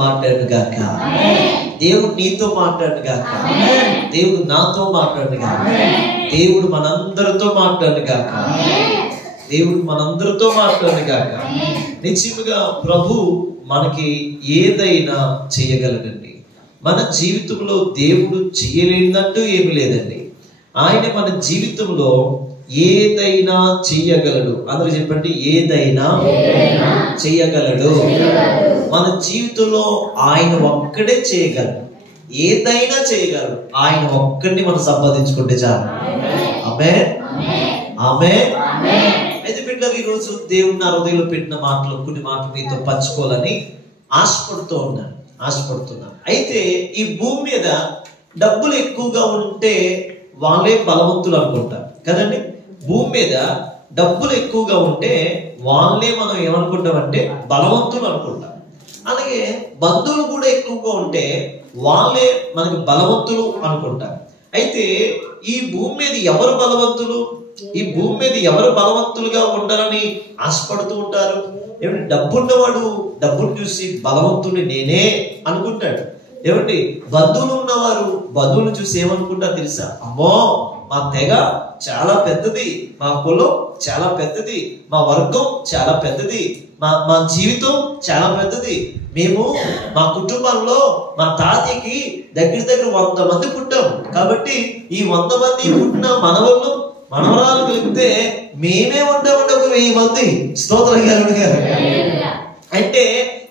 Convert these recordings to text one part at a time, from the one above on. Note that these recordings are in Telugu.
మాట్లాడు గాక, దేవుడు నీతో మాట్లాడు గాక, దేవుడు నాతో మాట్లాడు గాక, దేవుడు మనందరితో మాట్లాడు గాక, దేవుడు మనందరితో మాట్లాడు గాక. నిజంగా ప్రభు మనకి ఏదైనా చేయగలడండి. మన జీవితంలో దేవుడు చేయలేదంటూ ఏమి లేదండి. ఆయన మన జీవితంలో ఏదైనా చెయ్యగలడు. అందరూ చెప్పండి, ఏదైనా చెయ్యగలడు. మన జీవితంలో ఆయన ఒక్కడే చేయగలడు, ఏదైనా చేయగలడు. ఆయన ఒక్కడిని మనం సంపాదించుకుంటే చాలు. ఆమేన్, ఆమేన్. అయితే బిడ్డలు, ఈరోజు దేవుడు నా హృదయంలో పెట్టిన మాటలు, కొన్ని మాటలు మీతో పంచుకోవాలని ఆశపడుతున్నాను. అయితే ఈ భూమి మీద డబ్బులు ఎక్కువగా ఉంటే వాళ్ళే బలవంతులు అనుకుంటారు కదండి. భూమి మీద డబ్బులు ఎక్కువగా ఉంటే వాళ్ళే మనం ఏమనుకుంటామంటే బలవంతులు అనుకుంటాం. అలాగే బంధువులు కూడా ఎక్కువగా ఉంటే వాళ్ళే మనకి బలవంతులు అనుకుంటారు. అయితే ఈ భూమి మీద ఎవరు బలవంతులు? ఈ భూమి మీద ఎవరు బలవంతులుగా ఉండాలని ఆశపడుతూ ఉంటారు? ఏమంటే డబ్బున్నవాడు డబ్బును చూసి బలవంతుని నేనే అనుకుంటాడు. ఏమంటే బంధువులు ఉన్నవారు బంధువులు చూసి ఏమనుకుంటారు తెలుసా? అమ్మో, మా తెగ చాలా పెద్దది, మా కులం చాలా పెద్దది, మా వర్గం చాలా పెద్దది, మా జీవితం చాలా పెద్దది. మేము మా కుటుంబంలో మా తాతయ్యకి దగ్గర 100 మంది పుట్టాం. కాబట్టి ఈ 100 మంది పుట్టిన మనవళ్ళు మనవరాలు కలిపితే మేమే ఉండే ఒక 1000 మంది. స్తోత్రం గారు. అంటే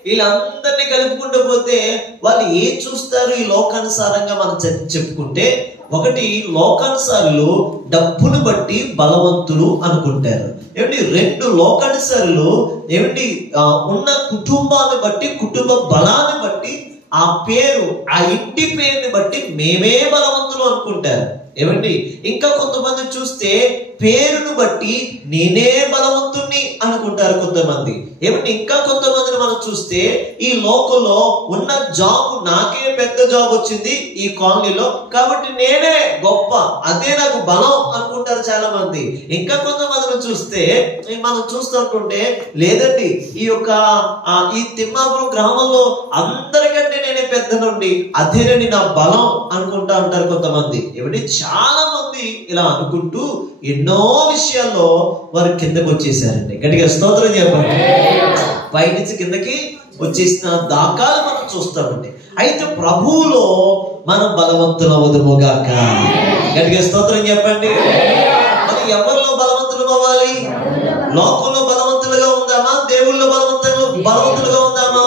వీళ్ళందరినీ కలుపుకుంటూ పోతే వాళ్ళు ఏం చూస్తారు? ఈ లోకానుసారంగా మనం చెప్పుకుంటే, ఒకటి లోకానుసారులు డబ్బును బట్టి బలవంతులు అనుకుంటారు. ఏమిటి? 2 లోకానుసారులు ఏమిటి? ఉన్న కుటుంబాన్ని బట్టి, కుటుంబ బలాన్ని బట్టి, ఆ పేరు, ఆ ఇంటి పేరుని బట్టి మేమే బలవంతులు అనుకుంటారు. ఏమండి? ఇంకా కొంతమంది చూస్తే పేరును బట్టి నేనే బలవంతుణ్ణి అనుకుంటారు కొంతమంది. ఏమంటే ఇంకా కొంతమందిని మనం చూస్తే ఈ లోకంలో ఉన్న జాబ్, నాకే పెద్ద జాబ్ వచ్చింది ఈ కాలనీలో, కాబట్టి నేనే గొప్ప, అదే నాకు బలం అనుకుంటారు చాలా మంది. ఇంకా కొంతమందిని చూస్తే మనం చూస్తుంటుంటే, లేదండి ఈ తిమ్మాపురం గ్రామంలో అందరికంటే నేనే పెద్ద నుండి, అదేనండి నా బలం అనుకుంటా ఉంటారు కొంతమంది. ఏమంటే చాలా మంది ఇలా అనుకుంటూ ఎన్నో విషయాల్లో వారు కిందకి వచ్చేసారండి. గట్టిగా స్తోత్రం చెప్పండి. పైనుంచి కిందకి వచ్చేసిన దాఖలు మనం చూస్తామండి. అయితే ప్రభువులో మనం బలవంతులవుదుముగాక. గట్టిగా స్తోత్రం చెప్పండి. మరి ఎవరిలో బలవంతులు అవ్వాలి? లోకంలో బలవంతులుగా ఉందామా? దేవుళ్ళో బలవంతులుగా ఉందామా?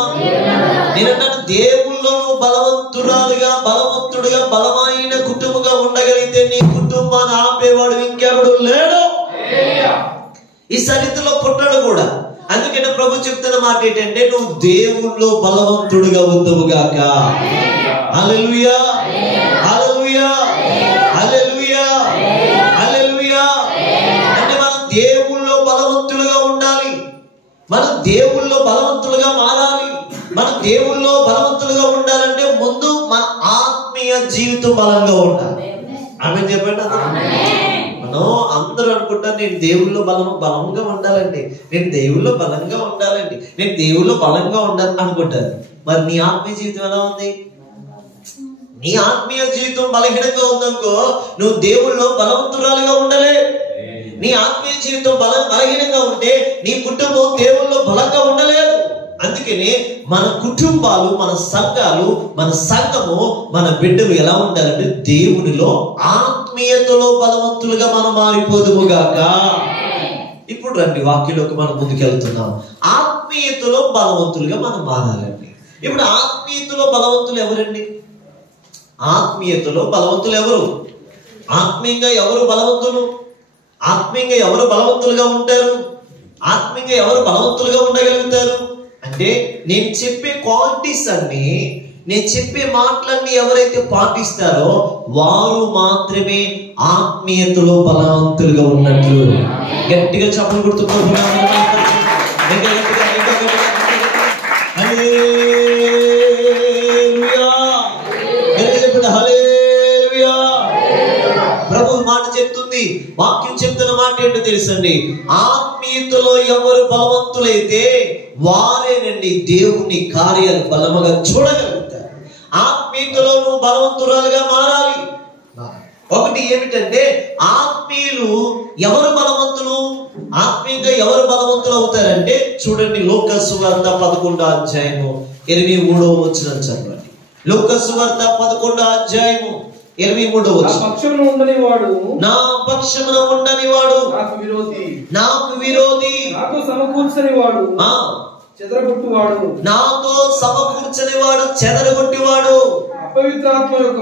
నేనంటాను, దేవుళ్ళో బలవంతుడుగా బలమైన కుటుంబంగా ఉండగలిగితే నీ కుటుంబాన్ని ఆపేవాడు ఇంకెవడు లేడు. ఈ సరితిలో పుట్టాడు కూడా. అందుకని ప్రభు చెప్తున్న మాట ఏంటంటే, నువ్వు దేవుళ్ళో బలవంతుడుగా ఉందువుగాక. హల్లెలూయా, హల్లెలూయా, హల్లెలూయా, హల్లెలూయా. అంటే మనం దేవుళ్ళో బలవంతులుగా ఉండాలి. మనం దేవుళ్ళో బలవంతులుగా మారాలి. మనం దేవుళ్ళో బలవంతులుగా ఉండాలంటే ముందు మన ఆత్మీయ జీవితం బలంగా ఉండాలి. ఆమె చెప్పండి. మనం అందరూ అనుకుంటారు, నేను దేవుళ్ళో బలంగా ఉండాలండి, నేను దేవుళ్ళో బలంగా ఉండాలండి, నేను దేవుళ్ళో బలంగా ఉండాలి అనుకుంటారు. మరి నీ ఆత్మీయ జీవితం ఎలా ఉంది? నీ ఆత్మీయ జీవితం బలహీనంగా ఉందనుకో, నువ్వు దేవుళ్ళో బలవంతురాలుగా ఉండలే. నీ ఆత్మీయ జీవితం బలహీనంగా ఉంటే నీ కుటుంబం దేవుళ్ళో బలంగా ఉండలేదు. అందుకని మన కుటుంబాలు, మన సంఘాలు, మన సంఘము, మన బిడ్డలు ఎలా ఉండాలంటే దేవునిలో ఆత్మీయతలో బలవంతులుగా మనం మారిపోదుముగాక. ఇప్పుడు రండి, వాక్యంలోకి మనం ముందుకెళ్తున్నాం. ఆత్మీయతలో బలవంతులుగా మనం మారాలండి. ఇప్పుడు ఆత్మీయతలో బలవంతులు ఎవరండి? ఆత్మీయతలో బలవంతులు ఎవరు? ఆత్మీయంగా ఎవరు బలవంతులు? ఆత్మీయంగా ఎవరు బలవంతులుగా ఉంటారు? ఆత్మీయంగా ఎవరు బలవంతులుగా ఉండగలుగుతారు అంటే, నేను చెప్పే క్వాలిటీస్ అన్ని, నేను చెప్పే మాటలన్నీ ఎవరైతే పాటిస్తారో వారు మాత్రమే ఆత్మీయతలో బలవంతులుగా ఉన్నట్లు. గట్టిగా చప్పలు కొడుతున్నాను. ప్రభు మాట చెప్తుంది, వాక్యం చెప్తున్న మాట ఏంటో తెలుసండి. ఆత్మీయతలో ఎవరు బలవంతులైతే వారే అప్పుడేనండి దేవుని కార్యాలు బలముగా చూడగలుగుతారు. ఆత్మీయతలో నువ్వు బలవంతురాలుగా మారాలి. ఒకటి ఏమిటంటే ఆత్మీయులు ఎవరు బలవంతులు, ఆత్మీయంగా ఎవరు బలవంతులు అవుతారంటే చూడండి, లూకా సువార్త 11వ అధ్యాయము 23వ వచనం చదవండి. లూకా సువార్త 11వ అధ్యాయము 23వ వచనం. నా పక్షమున ఉండని వాడు నాకు విరోధి, నాతో సమకూర్చని వాడు చెదరగొట్టివాడు.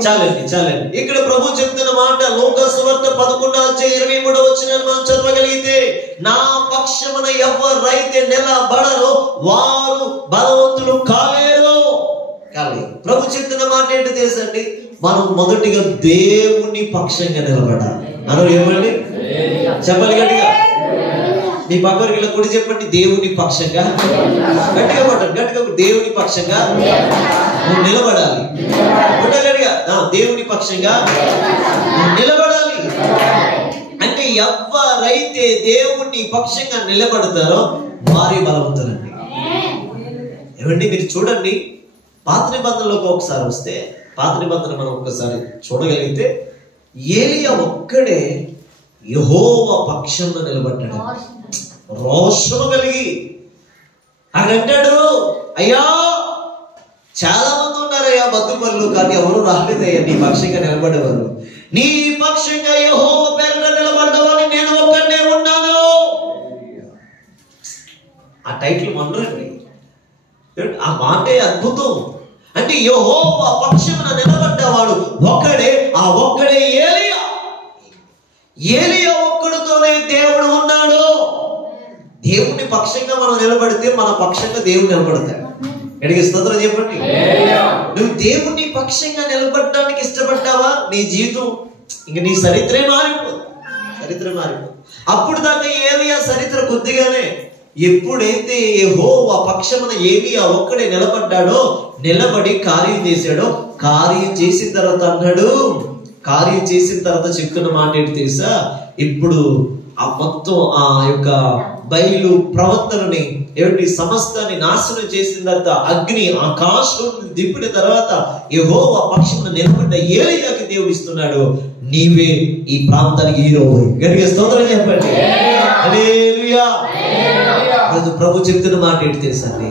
చాలండి. ఇక్కడ ప్రభు చెప్తున్న మాట లూకా సువార్త 11వ అధ్యాయం 23వ వచనాన్ని మనం చదవగలిగితే, నా పక్షమున ఎవరైతే నిలబడరో వారు బలవంతులు కాలేరు. ప్రభు చెప్తున్న మాట ఏంటో తెలుసండి, మనం మొదటిగా దేవుని పక్షంగా నిలబడాలి. అందరూ ఏమండి చెప్పాలి గట్టిగా. మీ పక్కరికి ఇలా కూడా చెప్పండి, దేవుని పక్షంగా. గట్టిగా పడండి, గట్టిగా. దేవుని పక్షంగా నువ్వు నిలబడాలి. గట్టిగా దేవుని పక్షంగా నిలబడాలి. అంటే ఎవరైతే దేవుని పక్షంగా నిలబడతారో వారి బలవంతులండి. ఏమండి మీరు చూడండి, పాత నిబంధనలోకి ఒకసారి వస్తే, పాత నిబంధన మనం ఒక్కసారి చూడగలిగితే, ఏలియా ఒక్కడే యెహోవా పక్షంలో నిలబడ్డాడు. రోషము కలిగి అంటాడు, అయ్యా చాలా మంది ఉన్నారయ్యా బతుపల్లు, కానీ ఎవరు రాలేదయ్యా నీ పక్షంగా నిలబడేవారు. నీ పక్షంగా యెహోవా పేరున నిలబడ్డవాని నేను ఒక్కడే ఉన్నాను. ఆ టైటిల్ మనరండి, ఆ మాటే అద్భుతం. అంటే యెహోవా పక్షమున నిలబడ్డవాడు ఒక్కడే, ఆ ఒక్కడే ఏలియా. ఏలియా ఒక్కడితోనే దేవుడు ఉన్నాడు. దేవుని పక్షంగా మనం నిలబడితే మన పక్షంగా దేవుడు నిలబడతాడు. ఎడికి స్తోత్రం చెప్పండి. నువ్వు దేవుని పక్షంగా నిలబడడానికి ఇష్టపడ్డావా, నీ జీవితం ఇంక నీ చరిత్రే మారిపోదు. అప్పుడు దాకా ఏలియా చరిత్ర కొద్దిగానే. ఎప్పుడైతే యెహోవా పక్షమున ఏలియా ఒక్కడే నిలబడ్డాడో, నిలబడి కార్యం చేశాడో, కార్యం చేసిన తర్వాత అన్నాడు, కార్యం చేసిన తర్వాత చెప్తున్న మాట ఏంటి తెలుసా, ఇప్పుడు ఆ మొత్తం ఆ యొక్క బయలు ప్రవర్తనని ఏమిటి సమస్తాన్ని నాశనం చేసిన తర్వాత అగ్ని ఆకాశం దింపిన తర్వాత యెహోవా పక్షమున నిలబడ్డ ఏలియాకి దేవుడు ఇస్తున్నాడు, నీవే ఈ ప్రాంతానికి హీరో. గట్టిగా స్తోత్రం చెప్పండి. హల్లెలూయా. ప్రభు చెప్తున్న మాట ఏంటి తెలుసా అండి,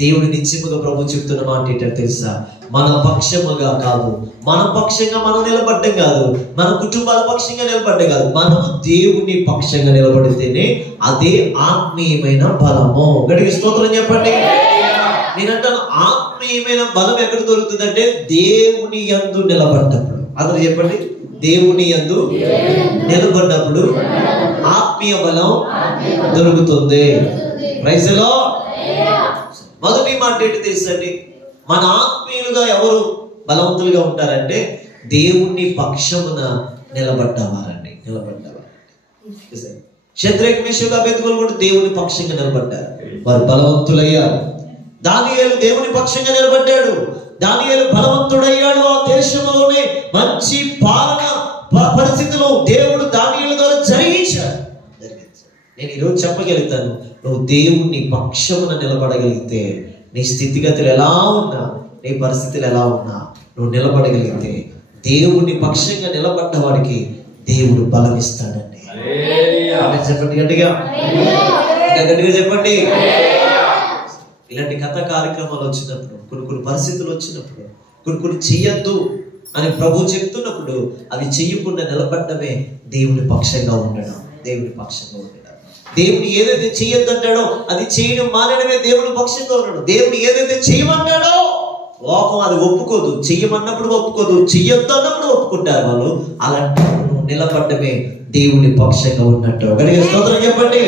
దేవుడి నిశ్చయముగా ప్రభు చెప్తున్న మాట ఏంటంటే తెలుసా, మన పక్షముగా కాదు, మన పక్షంగా మనం నిలబడ్డం కాదు, మన కుటుంబాల పక్షంగా నిలబడ్డం కాదు, మనం దేవుని పక్షంగా నిలబడితేనే అదే ఆత్మీయమైన బలము. గట్టిగా స్తోత్రం చెప్పండి. నేనంటాను, ఆత్మీయమైన బలం ఎక్కడ దొరుకుతుందంటే దేవుని యందు నిలబడ్డప్పుడు. అందరూ చెప్పండి, దేవుని యందు నిలబడ్డప్పుడు ఆత్మీయ బలం దొరుకుతుంది. Praise the lord. మొదటి మాట ఏంటి తెలుసండి, మన ఆత్మీయులుగా ఎవరు బలవంతులుగా ఉంటారంటే దేవుని పక్షమున నిలబడ్డవారండి. శద్రక్ మేషక్ అబేద్నెగోలు కూడా దేవుని పక్షంగా నిలబడ్డారు, వారు బలవంతులయ్యారు. దానియేలు దేవుని పక్షంగా నిలబడ్డాడు, దానియేలు బలవంతుడయ్యాడు. ఆ దేశంలోనే మంచి పాలన పరిస్థితులు దేవుడు దానియేలు ద్వారా జరిగించాడు. నేను ఈరోజు చెప్పగలుగుతాను, నువ్వు దేవుని పక్షమున నిలబడగలిగితే, నీ స్థితిగతులు ఎలా ఉన్నా, నీ పరిస్థితులు ఎలా ఉన్నా, నువ్వు నిలబడగలిగితే దేవుని పక్షంగా నిలబడ్డ వాడికి దేవుడు బలం ఇస్తాడండి. చెప్పండి గట్టిగా, ఇంకా గట్టిగా చెప్పండి. ఇలాంటి కథ కార్యక్రమాలు వచ్చినప్పుడు, కొన్ని పరిస్థితులు వచ్చినప్పుడు, కొన్ని చెయ్యొద్దు అని ప్రభు చెప్తున్నప్పుడు అవి చెయ్యకుండా నిలబడ్డమే దేవుని పక్షంగా ఉండడం. దేవుని పక్షంగా ఉండడం. దేవుడు ఏదైతే చెయ్యొద్దంటాడో అది చేయడం మానడమే దేవుని పక్షంగా ఉన్నాడు. దేవుడు ఏదైతే చేయమన్నాడో లోకం అది ఒప్పుకోదు. చెయ్యమన్నప్పుడు ఒప్పుకోదు, చెయ్యొద్దు అన్నప్పుడు ఒప్పుకుంటారు వాళ్ళు. అలాంటి నిలబడ్డమే దేవుని పక్షంగా ఉన్నట్టు. గట్టిగా స్తోత్రం చెప్పండి.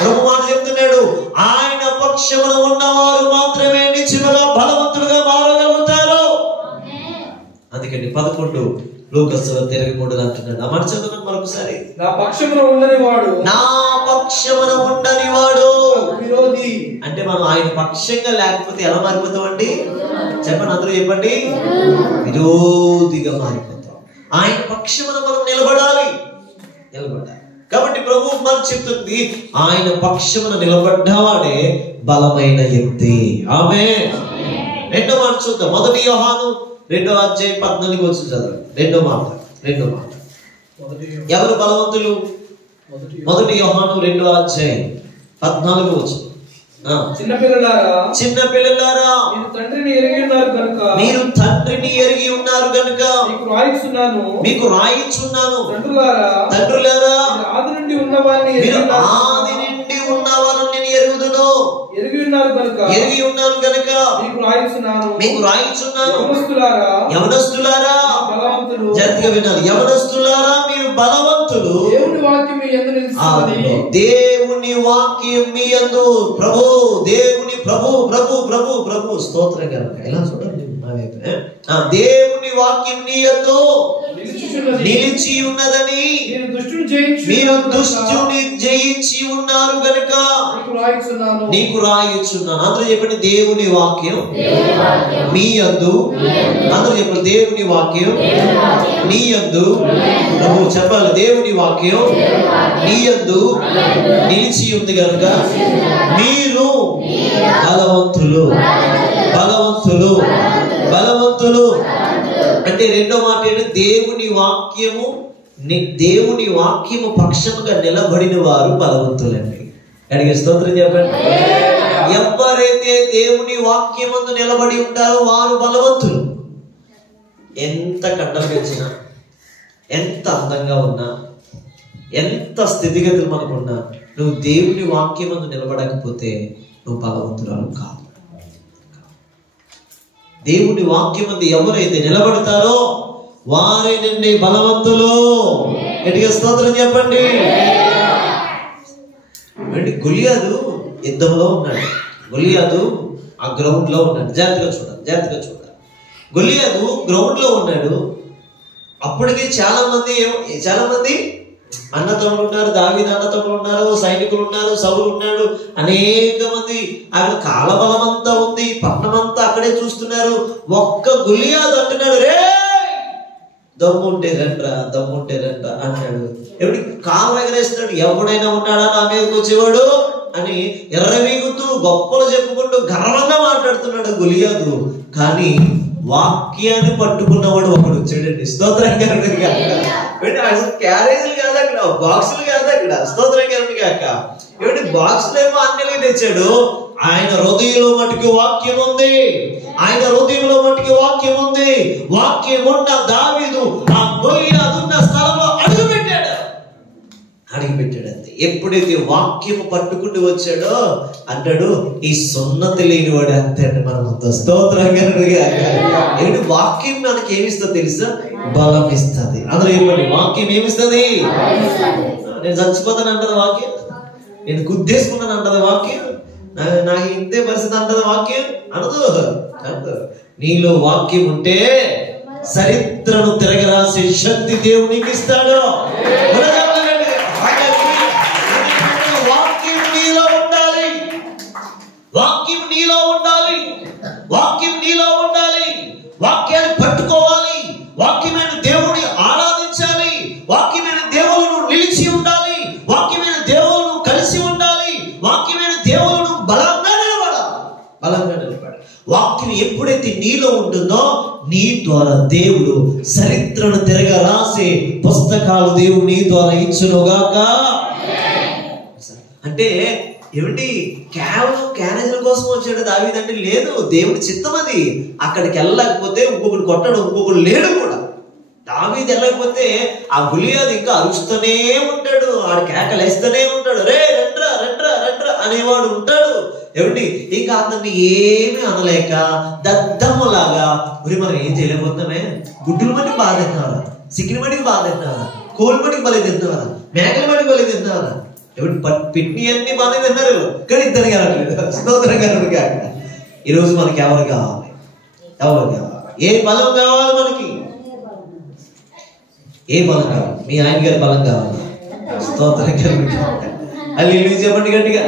ప్రభు మాట చెప్తున్నాడు, ఆయన పక్షమున ఉన్నవారు మాత్రమే నిత్యముగా బలవంతులుగా మారగలుగుతారు. అందుకని 11 లూకాసు 23 అంటున్నాడు. ఆ మాట చదువుతాను మరొకసారి. నా పక్షమున ఉండని వాడు, నా పక్షమున ఉండని వాడు విరోధి. అంటే మనం ఆయన పక్షంగా లేకపోతే ఎలా మారిపోతామండి? చెప్పండి, అందరూ చెప్పండి. విరోధిగా మారిపోతాం. ఆయన పక్షమున మనం నిలబడాలి. కాబట్టి ప్రభు మనం చెప్తుంది, ఆయన పక్షమున నిలబడ్డవాడే బలమైన వ్యక్తి. ఆమేన్. రెండో మాట చూద్దాం. 1 యోహాను 2వ అధ్యాయం 14 వచ్చి చదవండి. రెండో మాట ఎవరు బలవంతులు? 1 యోహాను 2వ అధ్యాయం 14 వచ్చి, చిన్నపిల్లలారా మీరు తండ్రిని ఎరిగి ఉన్నారు కనుక మీకు రాయిచున్నాను. తండ్రులారా ఆది నుండి ఉన్నవారిని నేను ఎరుగుదును. ఎరిగి ఉన్నారు కనుక మీకు రాయిచున్నాను. యవనస్తులారా జాగ్రత్తగా వినాలి. యవనస్తులారా మీరు బలవంతులు, దేవుని వాక్యం మీ యందు ప్రభు దేవుని ప్రభు ప్రభు ప్రభు ప్రభు స్తోత్రం కనుక ఇలా చూడండి. దేవుని వాక్యం నీ యందు నిలిచి ఉన్నదని మీరు దుష్టుని జయించి ఉన్నారు గనుక నీకు రాయిచున్నాను. అందరూ చెప్పండి, దేవుని వాక్యం మీ యందు. అందరూ చెప్పండి, దేవుని వాక్యం నీ యందు. ప్రభు చెప్పాలి, దేవుని వాక్యం నీ యందు నిలిచి ఉంది కనుక మీరు బలవంతులు బలవంతులు బలవంతులు. అంటే రెండో మాట ఏంటి? దేవుని వాక్యము పక్షముగా నిలబడిన వారు బలవంతులండి. అడిగే స్తోత్రం చెప్పండి. ఎవరైతే దేవుని వాక్యమందు నిలబడి ఉంటారో వారు బలవంతులు. ఎంత కండం పెంచినా, ఎంత అందంగా ఉన్నా, ఎంత స్థితిగతులు మనకున్నా, నువ్వు దేవుని వాక్యమందు నిలబడకపోతే నువ్వు బలవంతురాలు కాదు. దేవుని వాక్యమందు ఎవరైతే నిలబడతారో వారే నిన్ను బలవంతులు. గట్టిగా స్తోత్రం చెప్పండి. గొలియాదు యుద్ధంలో ఉన్నాడు. గొలియాదు ఆ గ్రౌండ్ లో ఉన్నాడు. జాగ్రత్తగా చూడాలి. గొలియాదు గ్రౌండ్ లో ఉన్నాడు. అప్పటికి చాలా మంది అన్నతమ్ములు ఉన్నారు, దావీదు అన్నతమ్ములు ఉన్నారు, సైనికులు ఉన్నారు, సౌలు ఉన్నాడు, అనేక మంది. అక్కడ కాలబలం అంతా ఉంది, పట్టణం అంతా అక్కడే చూస్తున్నారు. ఒక్క గొలియాదు అంటున్నాడు, రే దమ్ముంటే రండ్రా అంటాడు. ఎవడి కాలు ఎగరేస్తున్నాడు. ఎవడైనా ఉన్నాడా నా మీదకి వచ్చేవాడు అని ఎర్రవీగుతూ గొప్పలు చెప్పుకుంటూ గర్వంగా మాట్లాడుతున్నాడు గొలియాదు. కానీ వాక్యాన్ని పట్టుకున్నవాడు ఒకడు వచ్చాడండి. స్తోత్రం గాక. క్యారేజీలు కాదు అక్కడ, బాక్సులు కాదు అక్కడ. స్తోత్రం గాక. ఏమిటి బాక్సులు ఏమో అన్నిలకి తెచ్చాడు. ఆయన హృదయంలో మటుకు వాక్యం ఉంది. వాక్యం ఉన్న దావీదు ఆ గొలియాదు ఉన్న స్థలంలో అడుగుపెట్టాడు అంతే. ఎప్పుడైతే వాక్యము పట్టుకుంటూ వచ్చాడో అంటాడు, ఈ సున్నతి లేనివాడు అంతే అండి మనమంతా. స్తోత్రంగా. ఏంటి వాక్యం మనకి ఏమిస్తుంది తెలుసా? బలం ఇస్తుంది. అందరూ చెప్పండి, వాక్యం ఏమిస్తుంది? నేను చచ్చిపోతాను అంటది వాక్యం, నేను గుద్దేసుకున్నాను అంటది వాక్యం, నాకు ఇంతే పరిస్థితి అంటది వాక్యం అనదు. నీలో వాక్యం ఉంటే చరిత్రను తిరగరాసే శక్తి దేవునికి ఇస్తాడు. వాక్యం నీలో ఉండాలి. వాక్యాన్ని పట్టుకోవాలి. వాక్యమైన దేవుని ఆరాధించాలి. వాక్యమైన దేవులను నిలిచి ఉండాలి. వాక్యమైన దేవులను కలిసి ఉండాలి. వాక్యమైన దేవులను బలంగా నిలబడాలి. వాక్యం ఎప్పుడైతే నీలో ఉంటుందో నీ ద్వారా దేవుడు చరిత్రను తిరగ రాసే పుస్తకాలు దేవుడు నీ ద్వారా ఇచ్చునుగాక. అంటే ఏమిటి? కేవలం క్యారేజీల కోసం వచ్చాడు దావీదు అంటే లేదు, దేవుడి చిత్తం అది. అక్కడికి వెళ్ళకపోతే ఇంకొకటి కొట్టాడు, ఇంకొకటి లేడు కూడా. దావీదు వెళ్ళకపోతే ఆ గొలియాదు ఇంకా అరుస్తూనే ఉంటాడు, ఆడు కేకలేస్తూనే ఉంటాడు, రే రండ్రా రండ్రా రండ్రా అనేవాడు ఉంటాడు. ఏమిటి? ఇంకా అతన్ని ఏమి అనలేక దద్దమ్మలాగా, మరి మనం ఏం చేయలేకపోతున్నామే? గుడ్డుల మట్టికి బాధ తిన్నావరా, సిక్కిన మట్టికి బాధ తిన్నావరా, కోళ్ళ మట్టికి బలి తిన్నావరా, మేకల మట్టికి బలి తిన్నావరా? ఎవరి పిట్ని అన్ని బాగానే తిన్నారు, కానీ ఇద్దరు కావట్లేదు. స్తోత్రం గారు. ఈరోజు మనకి ఎవరు కావాలి? ఏ బలం కావాలి మనకి? ఏ బలం కావాలి? మీ ఆయన గారి బలం కావాలి. స్తోత్రం గారు. అది చెప్పండి గట్టిగా.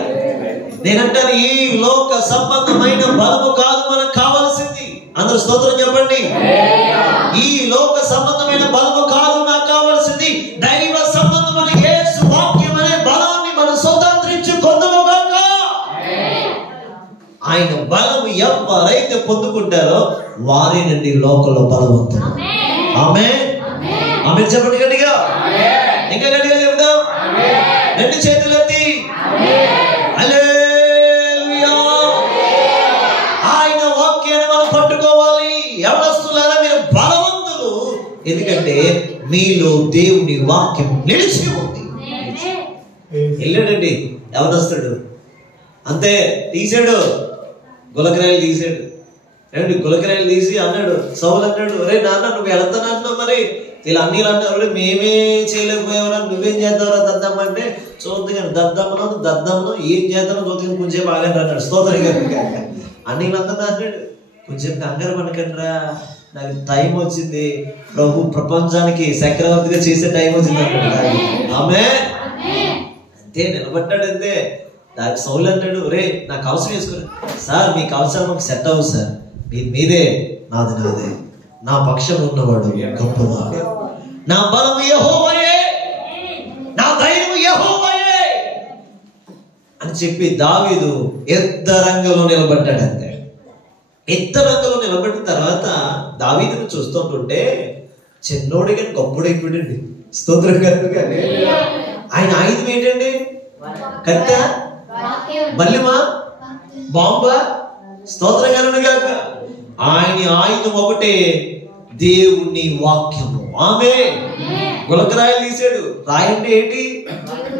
నేనంటాను, ఈ లోక సంబంధమైన బలము కాదు మనకు కావాల్సింది. అందరూ స్తోత్రం చెప్పండి. ఈ లోక సంబంధమైన బలము కాదు నాకు కావాల్సింది, దైవ సంబంధమైన యేసు వాక్యం ఎవరైతే పొందుకుంటారో వారేనండి లోకంలో బలవంతులు. ఆమేన్. ఆమేన్ చెప్పండి గట్టిగా. ఇంకా గట్టిగా చెప్దాం. రెండు చేతులు ఎత్తి హల్లెలూయా. ఆయన వాక్యాన్ని మనం పట్టుకోవాలి. యవనస్తులారా మీరు బలవంతులు, ఎందుకంటే మీలో దేవుని వాక్యం నిలిచి ఉంది. వెళ్ళాడండి యవనస్తుడు, అంతే తీసాడు, గులకరాయలు తీసాడు. ఏమిటి గులకరాయలు తీసి అన్నాడు, సౌలు అన్నాడు, ఒరే నాన్న నువ్వు వెళ్తానంటున్నావు, మరి వీళ్ళు అన్నీ అన్నారు, మేమే చేయలేకపోయావరా, నువ్వేం చేద్దావరా దద్దమ్మ అంటే, చూద్దాం కానీ దద్దమ్మను ఏం చేద్దామో చూద్దాం, కొంచెం బాగానే అన్నాడు. స్తోత్రం గారు అన్నీ అందరూ అన్నాడు, కొంచెం కంగారు పడకండిరా, నాకు టైం వచ్చింది, ప్రభు ప్రపంచానికి చక్రవర్తిగా చేసే టైం వచ్చింది అన్నాడు. ఆమె అంతే నిలబడ్డాడు. అంతే దానికి సౌలు అంటాడు, ఒరే నాకు అవసరం వేసుకుని, సార్ మీకు అవసరం మాకు సెట్ అవ్వదు సార్, మీదే నాది నాదే, నా పక్షం ఉన్నవాడు గొప్పవాడు, నా బలము యెహోవాయే, నా ధైర్యము యెహోవాయే అని చెప్పి దావీదు యుద్ధరంగంలో నిలబడ్డాడు. అంతే యుద్ధరంగంలో నిలబడిన తర్వాత దావీదును చూస్తుంటుంటే చిన్నోడి కానీ గొప్పడైపోయాడండి. స్తోత్రం గారు. ఆయన ఆయుధం ఏంటండి? కట్టె, బల్లెమా, బాంబా? స్తోత్రం గాక. ఆయన ఆయుధం ఒకటే, దేవుని వాక్యము. ఆమె గులకరాయలు తీసాడు. రాయండి ఏంటి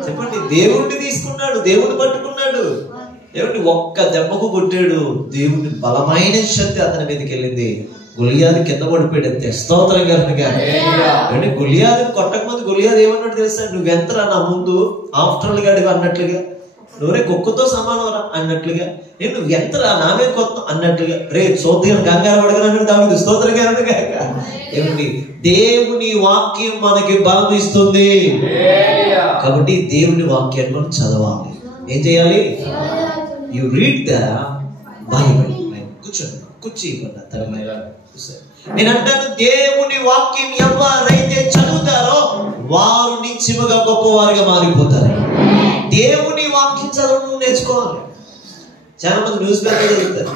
చెప్పండి? దేవుణ్ణి తీసుకున్నాడు, దేవుని పట్టుకున్నాడు. ఏమిటి ఒక్క దెబ్బకు కొట్టాడు, దేవుని బలమైన శక్తి అతని మీదకి వెళ్ళింది. గొలియాదు కింద పడిపోయాడు. అంతే స్తోత్రం గారుగా. గొలియాదుని కొట్టకముందు గొలియాదు ఏమన్నాడు తెలుసా? నువ్వెంతరా నా ముందు ఆఫ్టర్ గడివి అన్నట్లుగా, నువ్వే కుక్కతో సమానవరా అన్నట్లుగా, నేను నువ్వెంతరా నామే కొత్త అన్నట్లుగా, రే చూద్దాం కంగారు పడగలను దావీదు. స్తోత్రం గారుగా. ఏమిటి? దేవుని వాక్యం మనకి బలం ఇస్తుంది కాబట్టి దేవుని వాక్యాన్ని మనం చదవాలి. ఏం చేయాలి? You read the Bible. కూర్చోండి నేను అంటాను, దేవుని వాక్యం ఎవరైతే చదువుతారో వారు నిశ్చయముగా గొప్పవారిగా మారిపోతారు. దేవుని వాక్యం చదవడం నేర్చుకోవాలి. చాలా మంది న్యూస్ పేపర్ చదువుతారు,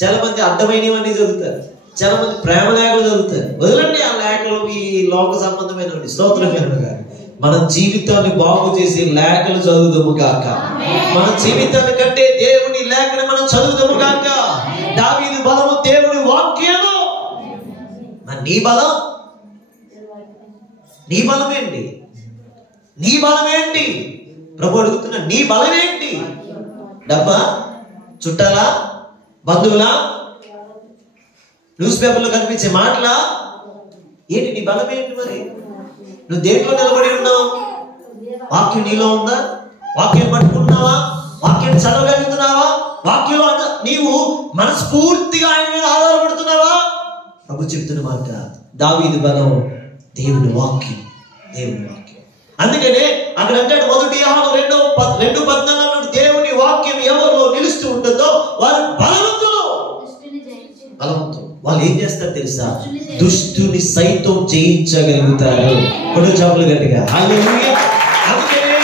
చాలా మంది అర్థమైనవన్నీ చదువుతారు, చాలా మంది ప్రేమ లేఖలు చదువుతారు. వదలండి ఆ లేఖలు, ఈ లోక సంబంధమైన. స్తోత్రం గారు. మన జీవితాన్ని బాగు చేసే లేఖలు చదువుదాము గాక. మన జీవితాన్ని కంటే దేవుని లేఖని మనం చదువుదాము గాక. దావీదు బలము దేవుని వాక్యము. నీ బలం, నీ బలమేంటి? నీ బలమేంటి? ప్రభు అడుగుతున్నా, నీ బలమేంటి? డబ్బా, చుట్టాలా, బంధువులా, న్యూస్ పేపర్లో కనిపించే మాటలా? ఏంటి నీ బలం ఏంటి? మరి నువ్వు దేంట్లో నిలబడి ఉన్నావు? వాక్యం నీలో ఉందా? వాక్యం పట్టుకున్నావా? వాక్యం చదవగలుగుతున్నావా? వాక్యంలో నీవు మనస్ఫూర్తిగా ఆయన మీద ఆధారపడుతున్నావా? ప్రభు చెప్తున్న మాట, దావీదు బలం దేవుని వాక్యం, దేవుని వాక్యం. అందుకనే అక్కడ అంటాడు, 1 యోహాను 2:14 దేవుని వాక్యం ఎవరిలో నిలుస్తూ ఉంటుందో వారు బలవంతులు. బలవంతులు వాళ్ళు ఏం చేస్తారు తెలుసా? దుష్టుని సైతం జయించగలుగుతారు. కొడు చాపులు గట్టిగా హల్లెలూయా. అందుకనే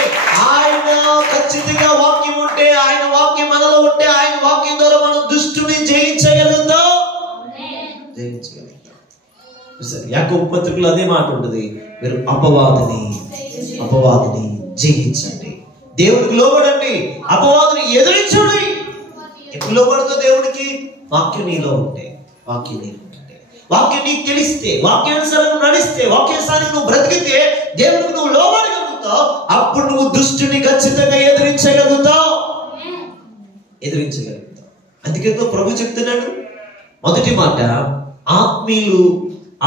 ఆయన ఖచ్చితంగా వాక్యం ఉంటే, ఆయన వాక్యం మనలో ఉంటే, ఆయన వాక్యం ద్వారా మనం దుష్టుని జయించగలుగుతాం. యాకోబు పత్రికలో అదే మాట ఉంటుంది, మీరు అపవాదిని జయించండి, దేవుడికి లోబడండి, అపవాదిని ఎదిరించండి. ఎప్పుడు లోబడుతో దేవుడికి? వాక్యం నీలో ఉంటే, వాక్యం నీకు తెలిస్తే, వాక్యానుసారం నడిస్తే, వాక్యానుసారం నువ్వు బ్రతికితే దేవుడికి నువ్వు లోబడగలుగుతావు. అప్పుడు నువ్వు దుష్టుని ఖచ్చితంగా ఎదిరించగలుగుతావు. అందుకే ప్రభు చెప్తున్నాడు, మొదటి మాట,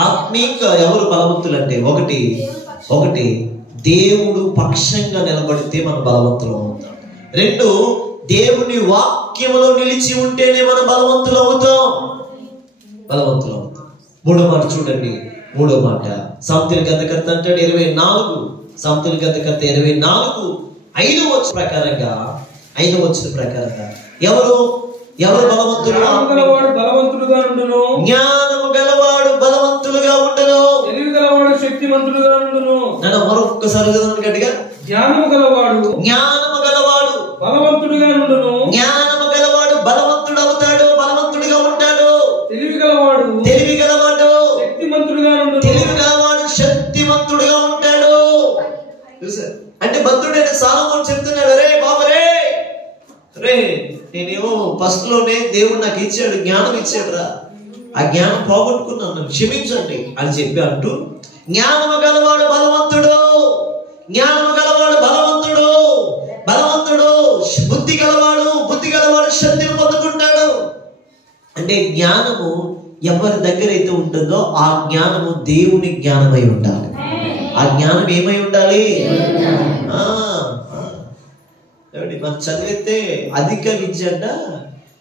ఆత్మీయంగా ఎవరు బలవంతులు అంటే, ఒకటి దేవుడు పక్షంగా నిలబడితే మనం బలవంతులు అవుతాం. 2 దేవుని వాక్యములో నిలిచి ఉంటేనే మనం బలవంతులు అవుతాం. 3వ మాట చూడండి. 3వ మాట సామెతల గ్రంథకర్త అంటాడు 24, సామెతల గ్రంథకర్త 24 5వ వచనం ప్రకారంగా ఎవరు బలవంతులు? బలవంతుడుగా ఉండును, జ్ఞానము గలవాడు బలవంతులుగా ఉండును, తెలివి గలవాడు శక్తివంతుడుగా ఉండును. నన్ను మరొకసారి చదవండి గట్టిగా. జ్ఞానము గలవాడు బలవంతుడుగా ఉండును, జ్ఞానము గలవాడు బలవంతుడు అవుతాడు, బలవంతుడిగా తెలివి గలవాడు శక్తిమంతుడుగా ఉంటాడు. చూసారు అంటే భక్తుడైన సొలొమోను చెప్తున్నాడు, రే బాబరే రే నేనేమో ఫస్ట్ లోనే దేవుడు నాకు ఇచ్చాడు, జ్ఞానం ఇచ్చాడు రా, ఆ జ్ఞానం పోగొట్టుకున్నాను, నన్ను క్షమించండి అని చెప్పి అంటూ జ్ఞానము గలవాడు బలవంతుడు, జ్ఞానము గలవాడు బలవంతుడు, బలవంతుడు బుద్ధి గలవాడు శక్తిని పొందుకుంటాడు. అంటే జ్ఞానము ఎవరి దగ్గర అయితే ఉంటుందో ఆ జ్ఞానము దేవుని జ్ఞానమై ఉండాలి. ఆ జ్ఞానం ఏమై ఉండాలి? మనం చదివితే అధిక విద్య అంట,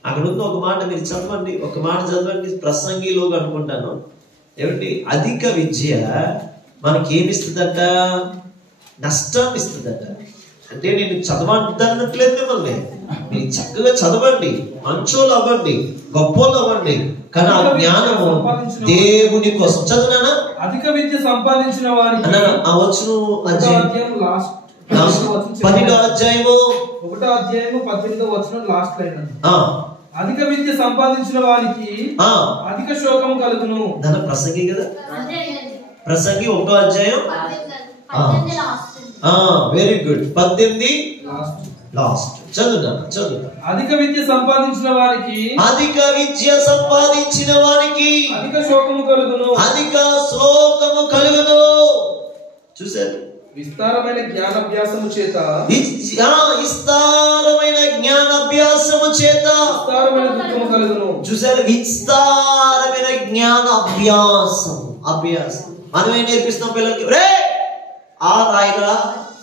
అక్కడ ఉంది ఒక మాట, మీరు చదవండి, ఒక మాట చదవండి, ప్రసంగిలో అనుకుంటాను. ఏమిటి? అధిక విద్య మనకి ఏమిస్తుందట? నష్టాన్ని ఇస్తుందట. అంటే నేను చదవద్దన్నట్లేదు మిమ్మల్ని, మీరు చక్కగా చదవండి, మంచోళ్ళు అవ్వండి, గొప్పోళ్ళు అవ్వండి, కానీ ఆ జ్ఞానము దేవుని కోసం. చదువునా? అధిక విద్య సంపాదించిన వారికి ఆ వచ్చును 12వ అధ్యాయము 18వ వచనం లాస్ట్ లైన్. అధిక విద్య సంపాదించిన వారికి అధిక శోకం కలుగును. దాని ప్రసంగి కదా, ప్రసంగి 1వ అధ్యాయం వెరీ గుడ్ 18 లాస్ట్. చదువునా? అధిక విద్య సంపాదించిన వారికి అధిక శోకము కలుగును, అధిక శోకము కలుగును. చూసారు? విస్తారమైన జ్ఞానాభ్యాసము చేత విస్తారమైన దుఃఖము కలుగును. చూసారు? విస్తారమైన జ్ఞానాభ్యాసం. మనం ఏం నేర్పిస్తాం పిల్లలకి? రే ఆ రాయిరా,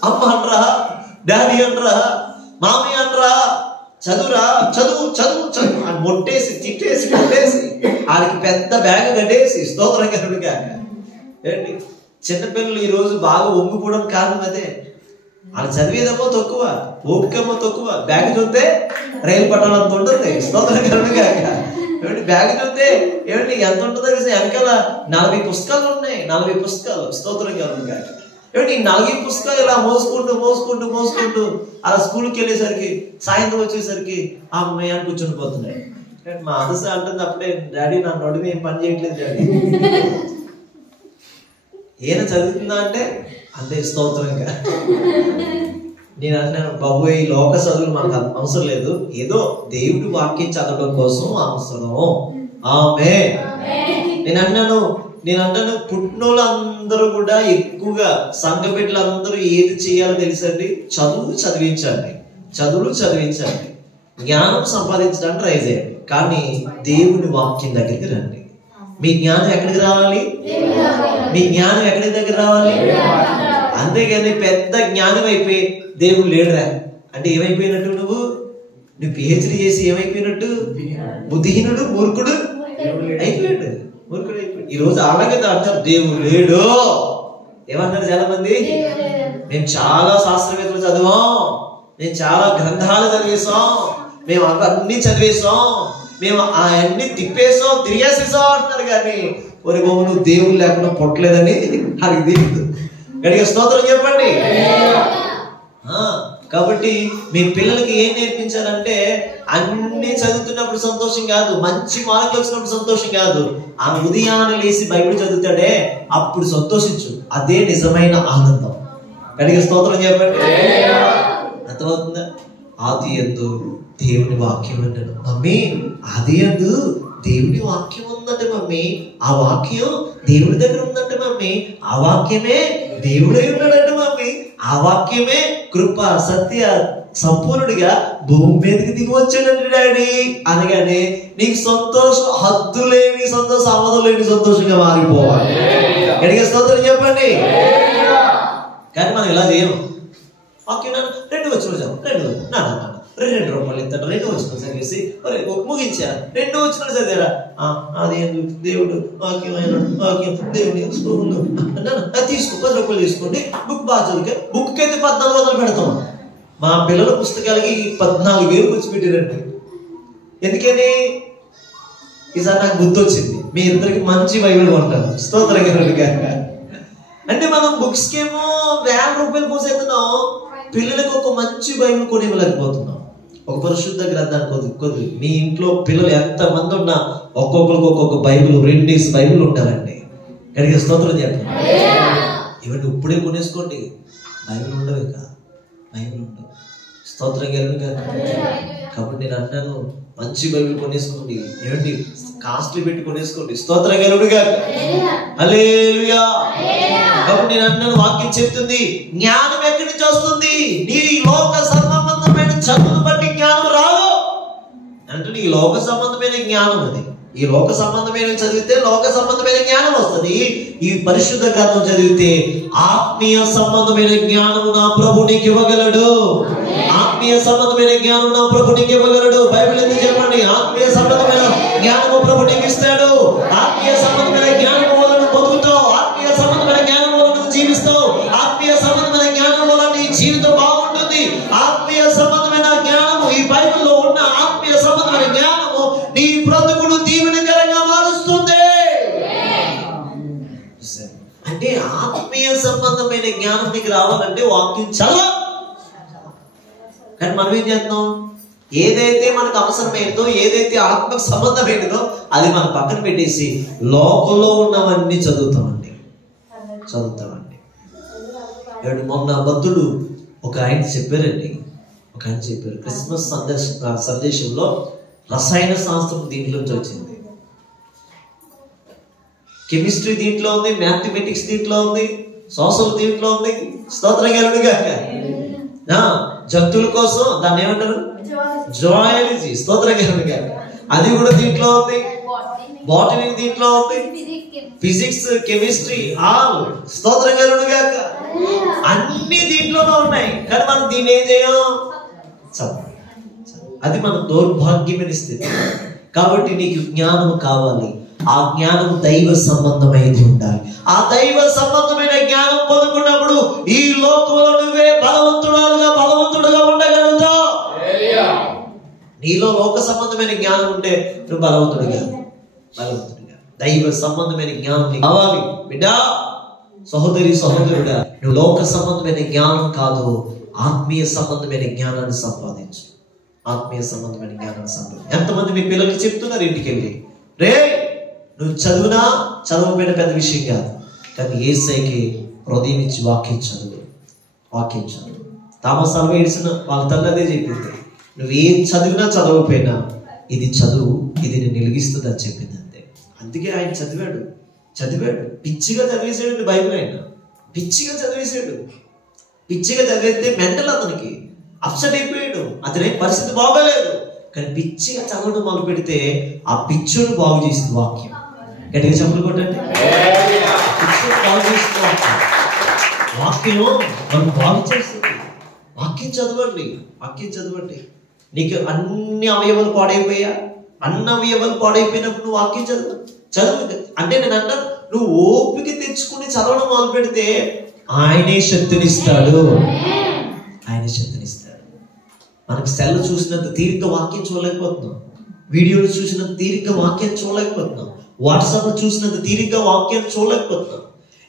అమ్మ అనరా, డాడీ అనరా, మామయ్య అనరా, చదువురా, చదువు అని మొట్టేసి తిట్టేసి కొట్టేసి ఆడికి పెద్ద బ్యాగ్ కట్టేసి స్తోత్రం కలుగుగా. ఏంటి చిన్నపిల్లలు ఈ రోజు బాగా ఒంగిపోవడం కారణం అదే. వాళ్ళు చదివేదేమో తక్కువ, ఓపికేమో తక్కువ, బ్యాగ్ చూస్తే రైలు పట్టాలంత ఉంటుంది. స్తోత్రం కలుగుగా. ఏమిటి బ్యాగ్ చూస్తే ఏమిటి ఎంత ఉంటుందో వెనకాల 40 పుస్తకాలు ఉన్నాయి, 40 పుస్తకాలు. స్తోత్రం కలుగుగా. ఏమిటి 40 పుస్తకాలు ఇలా మోసుకుంటూ అలా స్కూల్కి వెళ్ళేసరికి సాయంత్రం వచ్చేసరికి ఆ అమ్మాయి అని కూర్చొని పోతున్నాయి. మా అదస అంటుంది అప్పుడే, డాడీ నా నడుము ఏం పని చేయట్లేదు డాడీ. ఏనా చదువుతుందా అంటే అంతే. స్తోత్రంగా నేను అంటున్నాను, బాబు ఈ లోక చదువులు మనకు అవసరం లేదు, ఏదో దేవుడి వాక్యం చదవడం కోసం అవసరము. ఆమేన్. నేను అంటాను పుట్టినోళ్ళందరూ కూడా ఎక్కువగా సంఘ బిడ్డలందరూ ఏది చేయాలో తెలుసండి? చదువులు చదివించండి, జ్ఞానం సంపాదించడానికి ట్రై చేయండి, కానీ దేవుని వాక్యం దగ్గరికి రండి. మీ జ్ఞానం ఎక్కడికి రావాలి? అంతేగాని పెద్ద జ్ఞానం అయిపోయి దేవుడు లేడురా అంటే ఏమైపోయినట్టు? నువ్వు పిహెచ్డి చేసి ఏమైపోయినట్టు? బుద్ధిహీనుడు, మూర్ఖుడు అయిపోయాడు. ఈ రోజు అలాగే అంటారు, దేవుడు లేడు. ఏమంటారు చాలా మంది? మేము చాలా శాస్త్రవేత్తలు చదివాం, మేము చాలా గ్రంథాలు చదివేసాం, మేము అన్ని చదివేసాం, మేము అవన్నీ తిరిగేసేసాం అంటున్నారు. కానీ ఒరి బాబు నువ్వు దేవుడు లేకుండా పుట్టలేదని అది తెలియదు. గట్టిగా స్తోత్రం చెప్పండి. కాబట్టి మీ పిల్లలకి ఏం నేర్పించాలంటే అన్ని చదువుతున్నప్పుడు సంతోషం కాదు, మంచి మార్కులు వచ్చినప్పుడు సంతోషం కాదు, ఆ ఉదయాన్ని లేసి బైబిల్ చదువుతాడే అప్పుడు సంతోషించు, అదే నిజమైన ఆనందం. గట్టిగా స్తోత్రం చెప్పండి. అర్థమవుతుందా? ఆది యందు దేవుని వాక్యం అన్నాడు. మమ్మీ ఆది యందు దేవుని వాక్యం ఉందంటే మమ్మీ, ఆ వాక్యం దేవుడి దగ్గర ఉందంటే మమ్మీ, ఆ వాక్యమే దేవుడై ఉన్నాడంటే మమ్మీ, ఆ వాక్యమే కృప సత్య సంపూర్ణుడిగా భూమి మీదకి దిగి వచ్చాడంటే డాడీ అనగానే నీకు సంతోషం హద్దులేని సంతోషం, అవధులేని సంతోషంగా మారిపోవాలి. గట్టిగా స్తోత్రం చెప్పండి. కానీ మనం ఇలా చేయము. వాక్యం 2 వచ్చిన ₹2 ఇస్తాడు, 2 వచ్చిన చదివేసి ముగించా, 2 వచ్చిన చదివారా, అది దేవుడు వాక్యం దేవుని తీసుకో, ₹10 తీసుకోండి, బుక్ బాగా చదివితే బుక్ అయితే 1400 పెడతాం. మా పిల్లల పుస్తకాలకి 14,000 ఖర్చు పెట్టారండి. ఎందుకని? ఈసారి నాకు గుర్తు వచ్చింది, మీ ఇద్దరికి మంచి బైబిల్ కొంటాను. స్తోత్రంగా. అంటే మనం బుక్స్ కేమో ₹1,000 పోసేస్తున్నాం, పిల్లలకు ఒక మంచి బైబిల్ కొనివ్వలేకపోతున్నాం. ఒక పరిశుద్ధ గ్రంథాన్ని కొద్ది మీ ఇంట్లో పిల్లలు ఎంతమంది ఉన్నా ఒక్కొక్కరికి ఒక్కొక్క బైబిల్ 2 బైబిల్ ఉంటారండి. కనుక స్తోత్రం చెప్పండి. ఇవన్నీ ఇప్పుడే కొనేసుకోండి, బైబిల్ ఉండవు, ఇక బైబిల్ ఉండవు. స్తోత్రం కలుగును. కాబట్టి నేను అన్నాను, మంచి బైబిల్ కొనేసుకోండి, ఏమండి కాస్ట్లీ పెట్టి కొనేసుకోండి. స్తోత్రం కలుగునుగా. హల్లెలూయా. కాబట్టి నేను అన్నాను, వాక్యం చెప్తుంది జ్ఞానం ఎక్కడి నుంచి వస్తుంది? నీ లోక సంబంధమైన చదువును బట్టి జ్ఞానం రాదు అంటే, నీ లోక సంబంధమైన జ్ఞానం అది. ఈ లోక సంబంధమైన చదివితే లోక సంబంధమైన జ్ఞానం వస్తుంది. ఈ పరిశుద్ధ గ్రంథం చదివితే ఆత్మీయ సంబంధమైన జ్ఞానము నా ప్రభు నీకు ఇవ్వగలడు. ఆత్మీయ సంబంధమైన జ్ఞానం నా ప్రభు నీకు ఇవ్వగలడు. బైబిల్ ఎందుకు చెప్పండి? ఆత్మీయ సంబంధమైన జ్ఞానము ప్రభు నీకు ఇస్తాడు. ఆత్మీయ సంబంధమైన జ్ఞానం వలన బతుకుతావు, ఆత్మీయ సంబంధమైన జ్ఞానం వలన జీవిస్తావు, ఆత్మీయ సంబంధమైన జ్ఞానం వలన నీ జీవితం బాగుంటుంది. ఆత్మీయ సంబంధమైన జ్ఞానము, ఈ బైబిల్లో ఉన్న ఆత్మీయ సంబంధమైన జ్ఞానము నీ బ్రతుకును దీవెనకరంగా మారుస్తుంది. అంటే ఆత్మీయ సంబంధమైన జ్ఞానం నీకు రావాలంటే వాక్యం చదవ. కానీ మనం ఏం చేస్తున్నాం? ఏదైతే మనకు అవసరమైందో, ఏదైతే ఆత్మకు సంబంధమైనదో అది మనం పక్కన పెట్టేసి లోకంలో ఉన్నవన్నీ చదువుతామండి. మొన్న భక్తుడు ఒక ఆయన చెప్పారండి, క్రిస్మస్ సందేశంలో రసాయన శాస్త్రం దీంట్లోంచి వచ్చింది, కెమిస్ట్రీ దీంట్లో ఉంది, మ్యాథమెటిక్స్ దీంట్లో ఉంది, సోషల్ దీంట్లో ఉంది. స్తోత్రం కలుగునుగా. జంతువుల కోసం దాన్ని ఏమంటారు? జువాలజీ. స్తోత్రం కలుగునుగా. అది కూడా దీంట్లో ఉంది. బాటనీ దీంట్లో ఉంది, ఫిజిక్స్, కెమిస్ట్రీ, ఆల్. స్తోత్రం కలుగునుగా. అన్ని దీంట్లోనే ఉన్నాయి. కానీ మనం దీన్ని ఏం చేయం? అది మన దౌర్భాగ్యమైన స్థితి. కాబట్టి నీకు జ్ఞానం కావాలి. ఆ జ్ఞానం దైవ సంబంధమైనది ఉండాలి. ఆ దైవ సంబంధమైన జ్ఞానం పొందుకున్నప్పుడు ఈ లోకంలో నువ్వే బలవంతుడుగా ఉండగలుగుతావు. నీలో లోక సంబంధమైన జ్ఞానం ఉంటే నువ్వు బలవంతుడిగా. దైవ సంబంధమైన జ్ఞానం నీకు కావాలి బిడ్డా. సహోదరుడా, నువ్వు లోక సంబంధమైన జ్ఞానం కాదు, ఆత్మీయ సంబంధమైన జ్ఞానాన్ని సంపాదించు. ఆత్మీయ సంబంధమైన జ్ఞానాన్ని సంపాదించు. ఎంతమంది మీ పిల్లలకి చెప్తున్నారు ఇంటికి వెళ్ళి, రే నువ్వు చదవకపోయిన పెద్ద విషయం కాదు, కానీ యేసయ్యకి హృదయం ఇచ్చి వాక్యం చదువు. థామస్ ఆల్వా ఎడిసన్ వాళ్ళ తల్లి అదే చెప్పింది, నువ్వు ఏం చదివినా చదవకపోయినా ఇది చదువు, ఇది నేను నిలిగిస్తుంది అని చెప్పింది అంతే. అందుకే ఆయన చదివాడు. పిచ్చిగా చదివేసాడు బైబిల్. ఆయన పిచ్చిగా చదివేస్తే మెంటల్, అతనికి అప్సెట్ అయిపోయాడు. అతని పరిస్థితి బాగోలేదు. కానీ పిచ్చిగా చదవడం మొదలు పెడితే ఆ పిచ్చును బాగు చేసింది వాక్యం. గట్టిగా చెప్పులు కొట్టండి. బాగు చేస్తుంది వాక్యం, మనం బాగు చేస్తుంది. వాక్యం చదవండి. నీకు అన్ని అవయవాలు పాడైపోయినప్పుడు నువ్వు వాక్యం చదువు. అంటే నేను అంటాను, నువ్వు ఓపిక తెచ్చుకుని చదవడం మొదలు పెడితే ఆయనే శక్తినిస్తాడు. మనకు సెల్ చూసినంత తీరిక వాక్యం చూడలేకపోతున్నాం, వీడియోలు చూసినంత తీరిక వాక్యం చూడలేకపోతున్నాం, వాట్సాప్ చూసినంత తీరిక వాక్యం చూడలేకపోతున్నాం.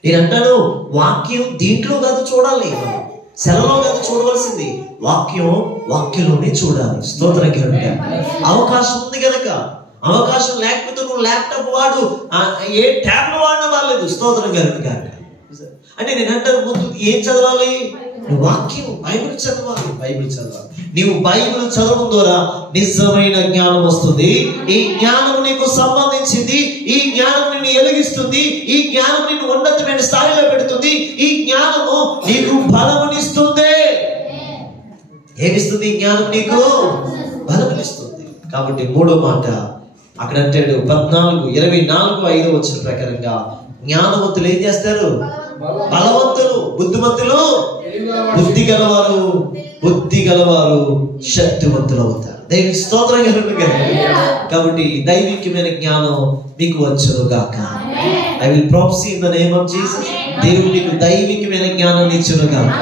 నేను అంటాను, వాక్యం దీంట్లో కాదు చూడాలి, సెలలో కాదు చూడవలసింది, వాక్యంలోనే చూడాలి. స్తోత్రం కలుగునుగా. అవకాశం ఉంది కనుక. అవకాశం లేకపోతే నువ్వు ల్యాప్టాప్ వాడు, ఏ ట్యాబ్లు వాడినా వాళ్ళలేదు. స్తోత్రం కలుగునుగా. అంటే నేను అంటాను, ముందు ఏం చదవాలి? వాక్యం, బైబిల్ చదవాలి. నీవు బైబిల్ చదవడం ద్వారా నిజమైన జ్ఞానం వస్తుంది. ఈ జ్ఞానం నీకు సంబంధించింది. ఈ జ్ఞానం నిన్ను ఎలిగిస్తుంది. ఈ జ్ఞానం నిన్ను ఉన్నతమైన స్థాయిలో పెడుతుంది. ఈ జ్ఞానము నీకు బలమునిస్తుంది. ఏమిస్తుంది? జ్ఞానం నీకు బలమునిస్తుంది. కాబట్టి మూడో మాట అక్కడ అంటాడు 14:24-5 వచ్చిన ప్రకారంగా, జ్ఞానవంతులు ఏం చేస్తారు? బలవంతులు. బుద్ధిమంతులు బుద్ధి గలవారు శక్తివంతులు అవుతారు. దైవిక స్తోత్రం కలుగునుగా. కాబట్టి దైవికమైన జ్ఞానం మీకు వచ్చును గాక. I will prophecy in the name of Jesus. దేవుడు మీకు దైవికమైన జ్ఞానాన్ని ఇచ్చును గాక.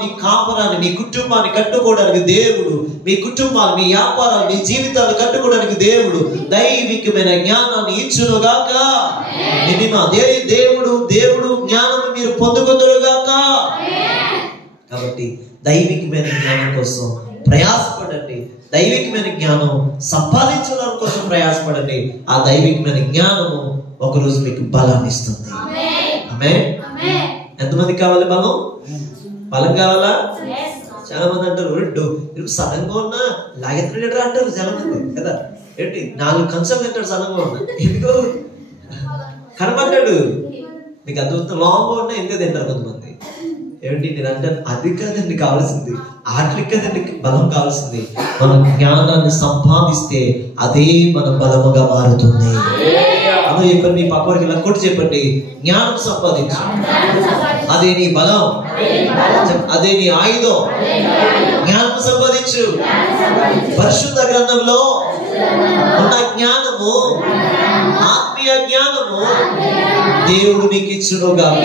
మీ కాపురాన్ని, మీ కుటుంబాన్ని కట్టుకోవడానికి దేవుడు, మీ కుటుంబాలు, మీ వ్యాపారాలు, మీ జీవితాలు కట్టుకోవడానికి దేవుడు దైవికమైన జ్ఞానాన్ని ఇచ్చును గాక. దేవుడు జ్ఞానం మీరు పొందుకుందురు గాక. కాబట్టి దైవికమైన జ్ఞానం కోసం ప్రయాసపడండి. దైవికమైన జ్ఞానం సంపాదించడం కోసం ప్రయాసపడండి. ఆ దైవికమైన జ్ఞానము ఒకరోజు మీకు బలాన్ని ఇస్తుంది. ఆమేన్. ఎంతమంది కావాలి బలం? బలం కావాలా? చాలా మంది అంటారు సడన్గా ఉన్నా లాగెత్తాడు అంటారు చాలా మంది కదా. ఏంటి 4 కంచాలు తింటాడు సడన్గా ఉన్నా, ఎందుకో కనబడ్డాడు. మీకు అంత లాంగ్ ఉన్నా ఎందుకు తింటారు కొంతమంది. ఏమిటి నేను అంటాను, అది కాదండి కావాల్సింది, ఆటలికి కదండి బలం కావాల్సింది. మన జ్ఞానాన్ని సంపాదిస్తే అదే మన బలముగా మారుతుంది. అదో చెప్పండి, మీ పక్కవారికి ఇలా కొట్టి చెప్పండి, జ్ఞానం సంపాదించు, అదే నీ బలం, అదే నీ ఆయుధం. జ్ఞానం సంపాదించు. పరిశుద్ధ గ్రంథంలో ఉన్న జ్ఞానము, ఆత్మీయ జ్ఞానము దేవుడు నీకు ఇచ్చునుగాక.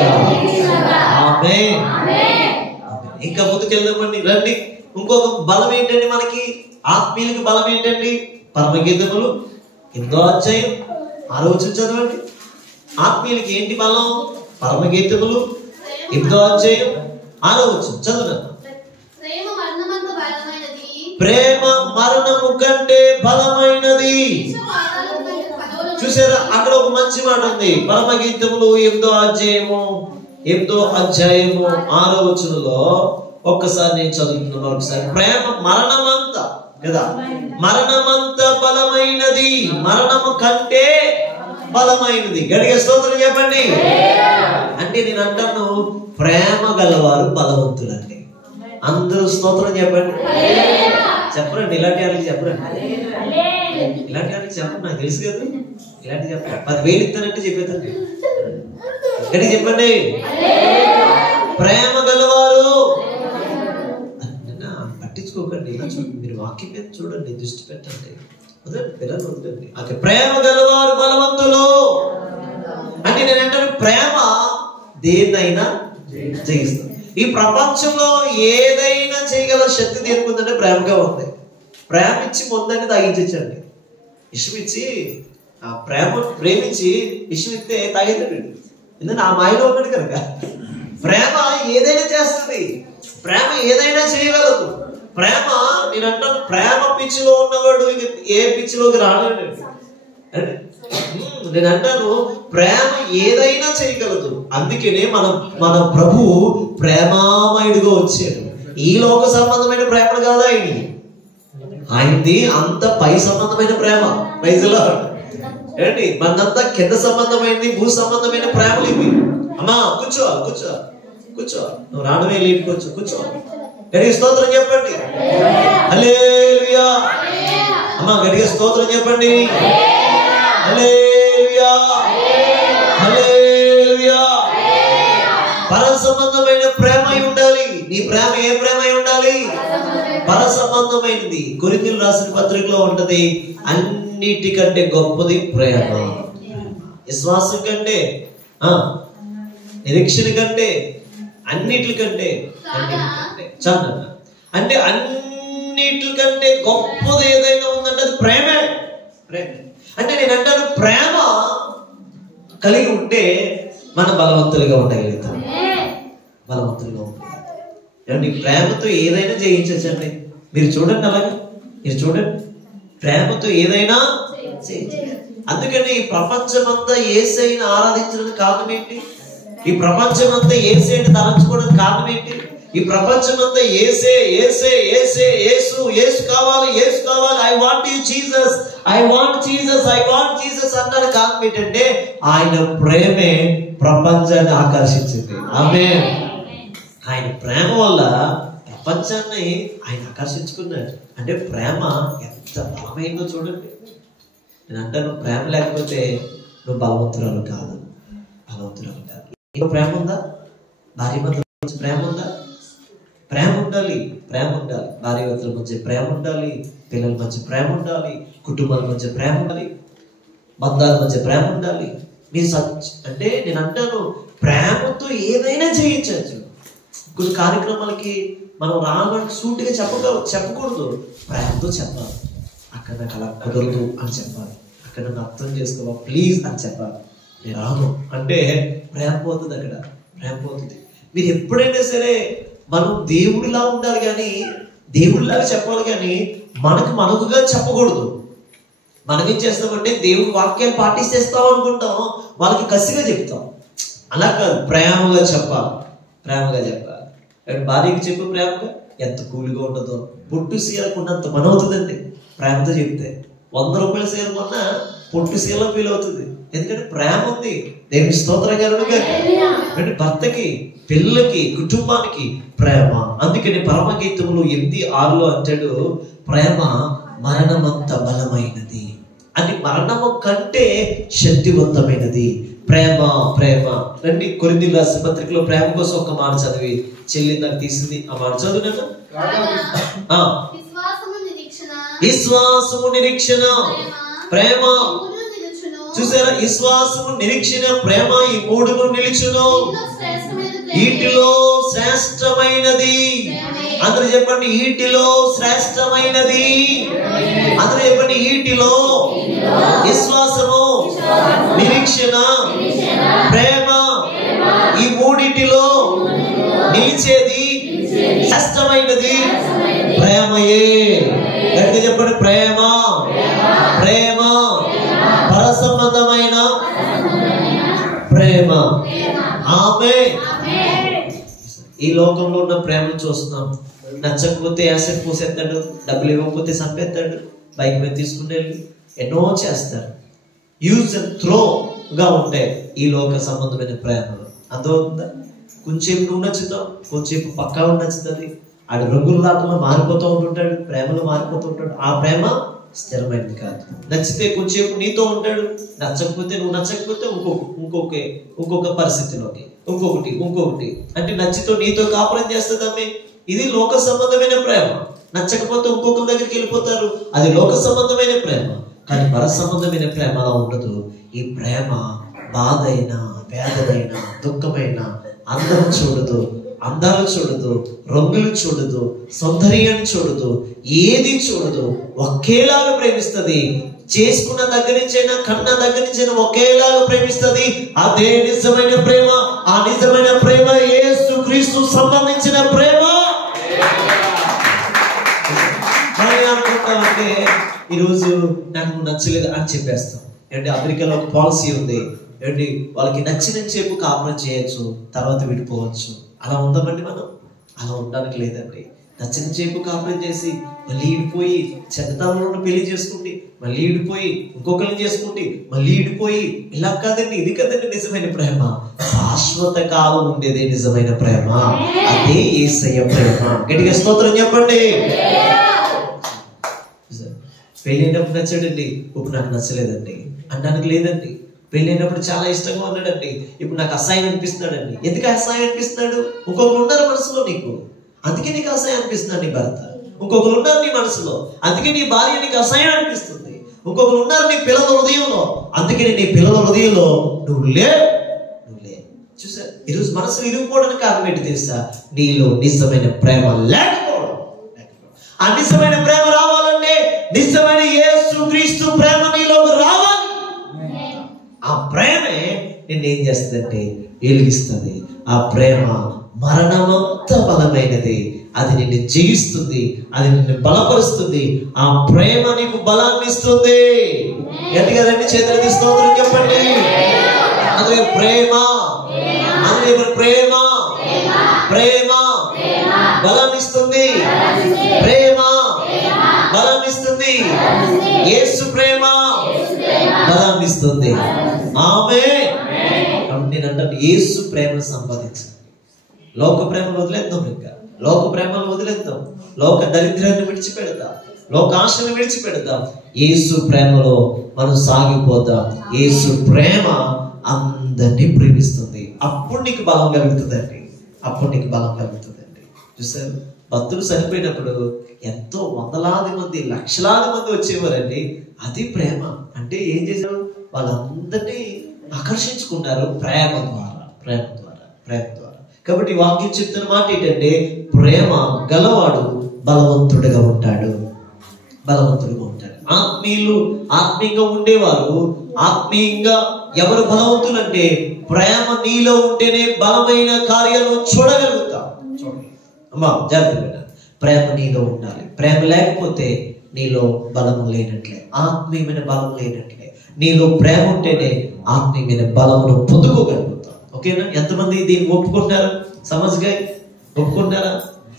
ఆమేన్. ఇంకా ముందుకెళ్దామండి, రండి. ఇంకొక బలం ఏంటండి మనకి? ఆత్మీయులకి బలం ఏంటండి? పరమగీతములు 8వ అధ్యాయం 6వ వచనం చదవండి. ఆత్మీయులకి ఏంటి బలం? పరమగీతములు 8వ అధ్యాయం 6వ వచనం చదవండి. ప్రేమ మరణము కంటే బలమైనది. చూసారా, అక్కడ ఒక మంచి మాట ఉంది. పరమగీతములు 8వ అధ్యాయము 6వ వచనంలో ఒక్కసారి నేను చదువుతున్నాను ఒకసారి. ప్రేమ మరణమంత కదా, మరణమంత బలమైనది, మరణము కంటే బలమైనది. గడిగా స్తోత్రం చెప్పండి. అంటే నేను అంటాను, ప్రేమ గలవారు బలవంతులండి. అందరూ స్తోత్రం చెప్పండి. చెప్పరండి, ఇలాంటి వాళ్ళకి చెప్పరండి, ఇలాంటి వాళ్ళకి చెప్పండి. నాకు తెలుసు కదా, ఇలాంటి చెప్పండి. 10,000 ఇస్తానంటే చెప్పేదండి. గడి చెప్పండి. ప్రేమ గలవారు, పట్టించుకోకండి, ఇలా చూడండి, మీరు వాక్యం మీద చూడండి, దృష్టి పెట్టండి, పిల్లలు వద్దండి. అక్కడ ప్రేమ గలవారు బలవంతులు అంటే నేను అంటాను, ప్రేమ దేన్నైనా జయిస్తుంది. ఈ ప్రపంచంలో ఏదైనా చేయగల శక్తి దేనికి ఉందంటే ప్రేమగా ఉంది. ప్రేమ ఇచ్చి పొందని తాగించండి. ఇష్టమిచ్చి ఆ ప్రేమించి ఇష్టమిస్తే తాగేతాడు. ఎందుకంటే ఆ మాయలో ఉన్నాడు కనుక. ప్రేమ ఏదైనా చేస్తుంది, ప్రేమ ఏదైనా చేయగలదు. ప్రేమ నేను అంటాను, ప్రేమ పిచ్చిలో ఉన్నవాడు ఏ పిచ్చిలోకి రాలేడు. నేను అంటాను, ప్రేమ ఏదైనా చేయగలదు. అందుకనే మన ప్రభు ప్రేమామయుడిగా వచ్చాడు. ఈ లోక సంబంధమైన ప్రేమ కాదు ఆయనది, అంత పై సంబంధమైన ప్రేమ. ప్రైజ్లో ఏంటి, మనంతా కింద సంబంధమైనది, భూ సంబంధమైన ప్రేమలు ఇవి. అమ్మా కూర్చో కూర్చో కూర్చో, నువ్వు రావడమే లేట్, కూర్చో. గడిగా స్తోత్రం చెప్పండి. హల్లెలూయా. అమ్మా గడిగా స్తోత్రం చెప్పండి. హల్లెలూయా, హల్లెలూయా. పర సంబంధమైన ప్రేమ అయి ఉండాలి. నీ ప్రేమ ఏ ప్రేమ అయి ఉండాలి? పర సంబంధమైనది. కొరింథీయులకు రాసిన పత్రికలో ఉంటది, అన్నిటికంటే గొప్పది ప్రేమ. విశ్వాసం కంటే, నిరీక్షణ కంటే, అన్నిటికంటే చాలా అంటే అన్నిటికంటే గొప్పది ఏదైనా ఉందంటే అది ప్రేమే. అంటే నేను అంటాను, ప్రేమ కలిగి ఉంటే మన బలవంతులుగా ఉండగలుగుతాం. బలవంతులుగా ఉంటాం. ఏమండి, ప్రేమతో ఏదైనా జయించండి. మీరు చూడండి, అలాగే మీరు చూడండి, ప్రేమతో ఏదైనా చేయించండి. అందుకని ఈ ప్రపంచమంతా యేసయ్యని ఆరాధించడానికి కారణం ఏంటి? ఈ ప్రపంచమంతా యేసయ్యని తలంచుకోవడానికి కారణం ఏంటి? ఈ ప్రపంచమంతా యేసే యేసే యేసే యేసు యేసు కావాలి, యేసు కావాలి, I want you Jesus, I want Jesus, I want Jesus అన్నాడు. కారణం ఏంటంటే ఆయన ప్రేమే ప్రపంచాన్ని ఆకర్షించింది. ఆమేన్. ఆయన ప్రేమ వల్ల ప్రపంచాన్ని ఆయన ఆకర్షించుకున్నాడు. అంటే ప్రేమ ఎంత బలమైందో చూడండి. నేను అంటాను, ప్రేమ లేకపోతే నువ్వు బలవంతురాలు కాదు, బలవంతురాలు కాదు. ప్రేమ ఉందా? భార్య భర్తల మధ్య ప్రేమ ఉందా? ప్రేమ ఉండాలి, ప్రేమ ఉండాలి. భార్య భర్తల మధ్య ప్రేమ ఉండాలి, పిల్లల మధ్య ప్రేమ ఉండాలి, కుటుంబాల మధ్య ప్రేమ ఉండాలి, బంధాల మధ్య ప్రేమ ఉండాలి. అంటే నేను అంటాను, ప్రేమతో ఏదైనా చేయించవచ్చు. కొన్ని కార్యక్రమాలకి మనం రావాలంటే సూటిగా చెప్పకూడదు, ప్రేమతో చెప్పాలి. అక్కడ నాకు అలా కుదరదు అని చెప్పాలి, అక్కడ నన్ను అర్థం చేసుకోవా ప్లీజ్ అని చెప్పాలి. నేను రాను అంటే ప్రేమ పోతుంది, అక్కడ ప్రేమ పోతుంది. మీరు ఎప్పుడైనా సరే మనం దేవుడిలా ఉండాలి, కానీ దేవుడిలాగా చెప్పాలి కానీ మనకుగా చెప్పకూడదు. మనం ఏం చేస్తామంటే దేవుడి వాక్యాలు పాటిస్తేస్తాం అనుకుంటాం, వాళ్ళకి కసిగా చెప్తాం. అలా కాదు, ప్రేమగా చెప్పాలి. భార్యకి చెప్పు ప్రేమగా, ఎంత కూలిగా ఉంటుందో. పొట్టు సీలకు ఉన్నంత మన అవుతుందండి ప్రేమతో చెప్తే. 100 రూపాయల సీల కొన్నా పొట్టు సీల ఫీల్ అవుతుంది, ఎందుకంటే ప్రేమ ఉంది. దేవుని స్తోత్రం కలుగుగా. భర్తకి, పిల్లలకి, కుటుంబానికి ప్రేమ. అందుకని పరమగీతములు 8:6 అంటాడు, ప్రేమ మరణమంత బలమైనది అని. మరణము కంటే శక్తివంతమైనది ప్రేమ. రండి, కొరింథీయుల రాసిన పత్రికలో ప్రేమ కోసం ఒక మాట చదివి చెల్లి నాకు తీసింది. ఆ మాట చదువు. విశ్వాసము, నిరీక్షణ, ప్రేమ. చూసారా, విశ్వాసము, నిరీక్షణ, ప్రేమ, ఈ 3 నిలుచును. వీటిలో శ్రేష్టమైనది, అందరూ చెప్పండి, వీటిలో శ్రేష్టమైనది. అందరూ చెప్పండి, వీటిలో విశ్వాసము, నిరీక్షణ, ప్రేమ, ఈ 3 నిలిచేది శ్రేష్టమైనది ప్రేమయే. గట్టిగా చెప్పండి, ప్రేమ. పర సంబంధమైన ప్రేమ. ఆమేన్. ఈ లోకంలో ఉన్న ప్రేమను చూస్తున్నాం. నచ్చకపోతే యాసిడ్ పోసేస్తాడు, డబ్బులు ఇవ్వకపోతే చంపేస్తాడు, బైక్ మీద తీసుకుని వెళ్ళి ఎన్నో చేస్తారు. యూజ్ అండ్ త్రో గా ఉంటాయి ఈ లోక సంబంధమైన ప్రేమలు. అర్థమవుతుందా? కొంచెం నువ్వు నచ్చుతావు, కొంచెం పక్కా నచ్చుతుంది. ఆడు రంగుల రాటంలో మారిపోతూ ఉంటుంటాడు, ప్రేమలో మారిపోతూ ఉంటాడు. ఆ ప్రేమ స్థిరమైనది కాదు. నచ్చితే కొంచెం నీతో ఉంటాడు, నచ్చకపోతే ఇంకొక పరిస్థితిలోకి ఇంకొకటి అంటే నచ్చితో నీతో కాపురం చేస్తుందమ్మే. ఇది లోక సంబంధమైన ప్రేమ. నచ్చకపోతే ఇంకొకరి దగ్గరికి వెళ్ళిపోతారు, అది లోక సంబంధమైన ప్రేమ. కానీ పర సంబంధమైన ప్రేమ అలా ఉండదు. ఈ ప్రేమ బాధైనా, వేదనైనా, దుఃఖమైనా అందరం చూడదు, అందాలు చూడదు, రంగులు చూడదు, సౌందర్యాన్ని చూడదు, ఏది చూడదు. ఒకేలాగా ప్రేమిస్తుంది. చేసుకున్న దగ్గర నుంచైనా, కన్న దగ్గర నుంచైనా ఒకేలాగా ప్రేమిస్తుంది. అదే నిజమైన ప్రేమ. ఆ నిజమైన ప్రేమ యేసుక్రీస్తు సంబంధించిన ప్రేమ. అనుకుంటామంటే ఈరోజు నాకు నచ్చలేదు అని చెప్పేస్తాం. ఏంటి, అమెరికాలో ఒక పాలసీ ఉంది, ఏంటి, వాళ్ళకి నచ్చినంత సేపు కాపురం చేయొచ్చు, తర్వాత విడిపోవచ్చు. అలా ఉందామండి మనం? అలా ఉండడానికి లేదండి. నచ్చిన సేపు కాపురం చేసి మళ్ళీ ఈడిపోయి చెత్తతనంలో పెళ్లి చేసుకుంటే, మళ్ళీ ఈడిపోయి ఇంకొకరిని చేసుకుంటే, మళ్ళీ ఈడిపోయి, ఇలా కాదండి. ఇది కదండి నిజమైన ప్రేమ. శాశ్వత కాలం ఉండేదే నిజమైన ప్రేమ. అదే యేసయ్య ప్రేమ. గట్టిగా స్తోత్రం చెప్పండి. పెళ్ళైనప్పుడు నచ్చాడండి, ఇప్పుడు నాకు నచ్చలేదండి అనడానికి లేదండి. పెళ్ళైనప్పుడు చాలా ఇష్టంగా ఉన్నాడండి, ఇప్పుడు నాకు అసహ్యం అనిపిస్తున్నాడండి. ఎందుకు అసహ్యం అనిపిస్తున్నాడు? ఇంకొకరు ఉన్నారు మనసులో నీకు, అందుకే నీకు అసహ్యం అనిపిస్తున్నాడు నీ భర్త. ఇంకొకరు ఉన్నారు నీ మనసులో, అందుకే నీ భార్య నీకు అసహ్యం అనిపిస్తుంది. ఇంకొకరు ఉన్నారు నీ పిల్లల హృదయంలో, అందుకే నీ పిల్లల హృదయంలో నువ్వు లే. చూసా, ఈరోజు మనసు విరిగిపోవడానికి కారణం ఏంటి తెలుసా? నీలో నిజమైన ప్రేమ లేకపోవడం. ఆ నిజమైన ప్రేమ రావాలంటే నిజమైన యేసుక్రీస్తు ప్రేమ నీలోకి రావాలి. ఆ ప్రేమే నిన్నేం చేస్తుందంటే వెలిగిస్తుంది. ఆ ప్రేమ మరణమంత బలమైనది. అది నిన్ను జయిస్తుంది, అది నిన్ను బలపరుస్తుంది. ఆ ప్రేమ నీకు బలాన్ని ఇస్తుంది. గట్టిగా రండి, చేతులకి స్తోత్రం చెప్పండి. అదే ప్రేమ, అదే ప్రేమ. ప్రేమ బలాన్ని ఇస్తుంది. ప్రేమ బలాన్ని ఇస్తుంది. యేసు ప్రేమ బలాన్ని ఇస్తుంది. ఆమేన్. నేను అంటాను, యేసు ప్రేమను సంపాదించాలి. లోక ప్రేమను వదిలేద్దాం. ఇంకా లోక ప్రేమను వదిలేద్దాం. లోక దరిద్రాన్ని విడిచిపెడదాం. లోక ఆశను విడిచిపెడదాం. యేసు ప్రేమలో మనం సాగిపోదాం. యేసు ప్రేమ అందరినీ ప్రేమిస్తుంది. అప్పుడు నీకు బలం కలుగుతుందండి. చూసారు, భక్తులు చనిపోయినప్పుడు ఎంతో వందలాది మంది, లక్షలాది మంది వచ్చేవారండి. అది ప్రేమ అంటే. ఏం చేశారు? వాళ్ళందరినీ ఆకర్షించుకున్నారు ప్రేమ ద్వారా. కాబట్టి వాక్యం చెప్తున్న మాట ఏంటంటే, ప్రేమ గలవాడు బలవంతుడిగా ఉంటాడు. ఆత్మీయంగా ఉండేవారు. ఆత్మీయంగా ఎవరు బలవంతులు అంటే, ప్రేమ నీలో ఉంటేనే బలమైన కార్యాలను చూడగలుగుతాం. అమ్మా జాగ్రత్త, ప్రేమ నీలో ఉండాలి. ప్రేమ లేకపోతే నీలో బలము లేనట్లే, ఆత్మీయమైన బలం లేనట్లే. నీలో ప్రేమ ఉంటేనే ఆత్మీయమైన బలమును పొందుకోగలుగుతాం. ఓకేనా? ఎంతమంది దీన్ని ఒప్పుకుంటున్నారా? సమజ్గా ఒప్పుకుంటున్నారా?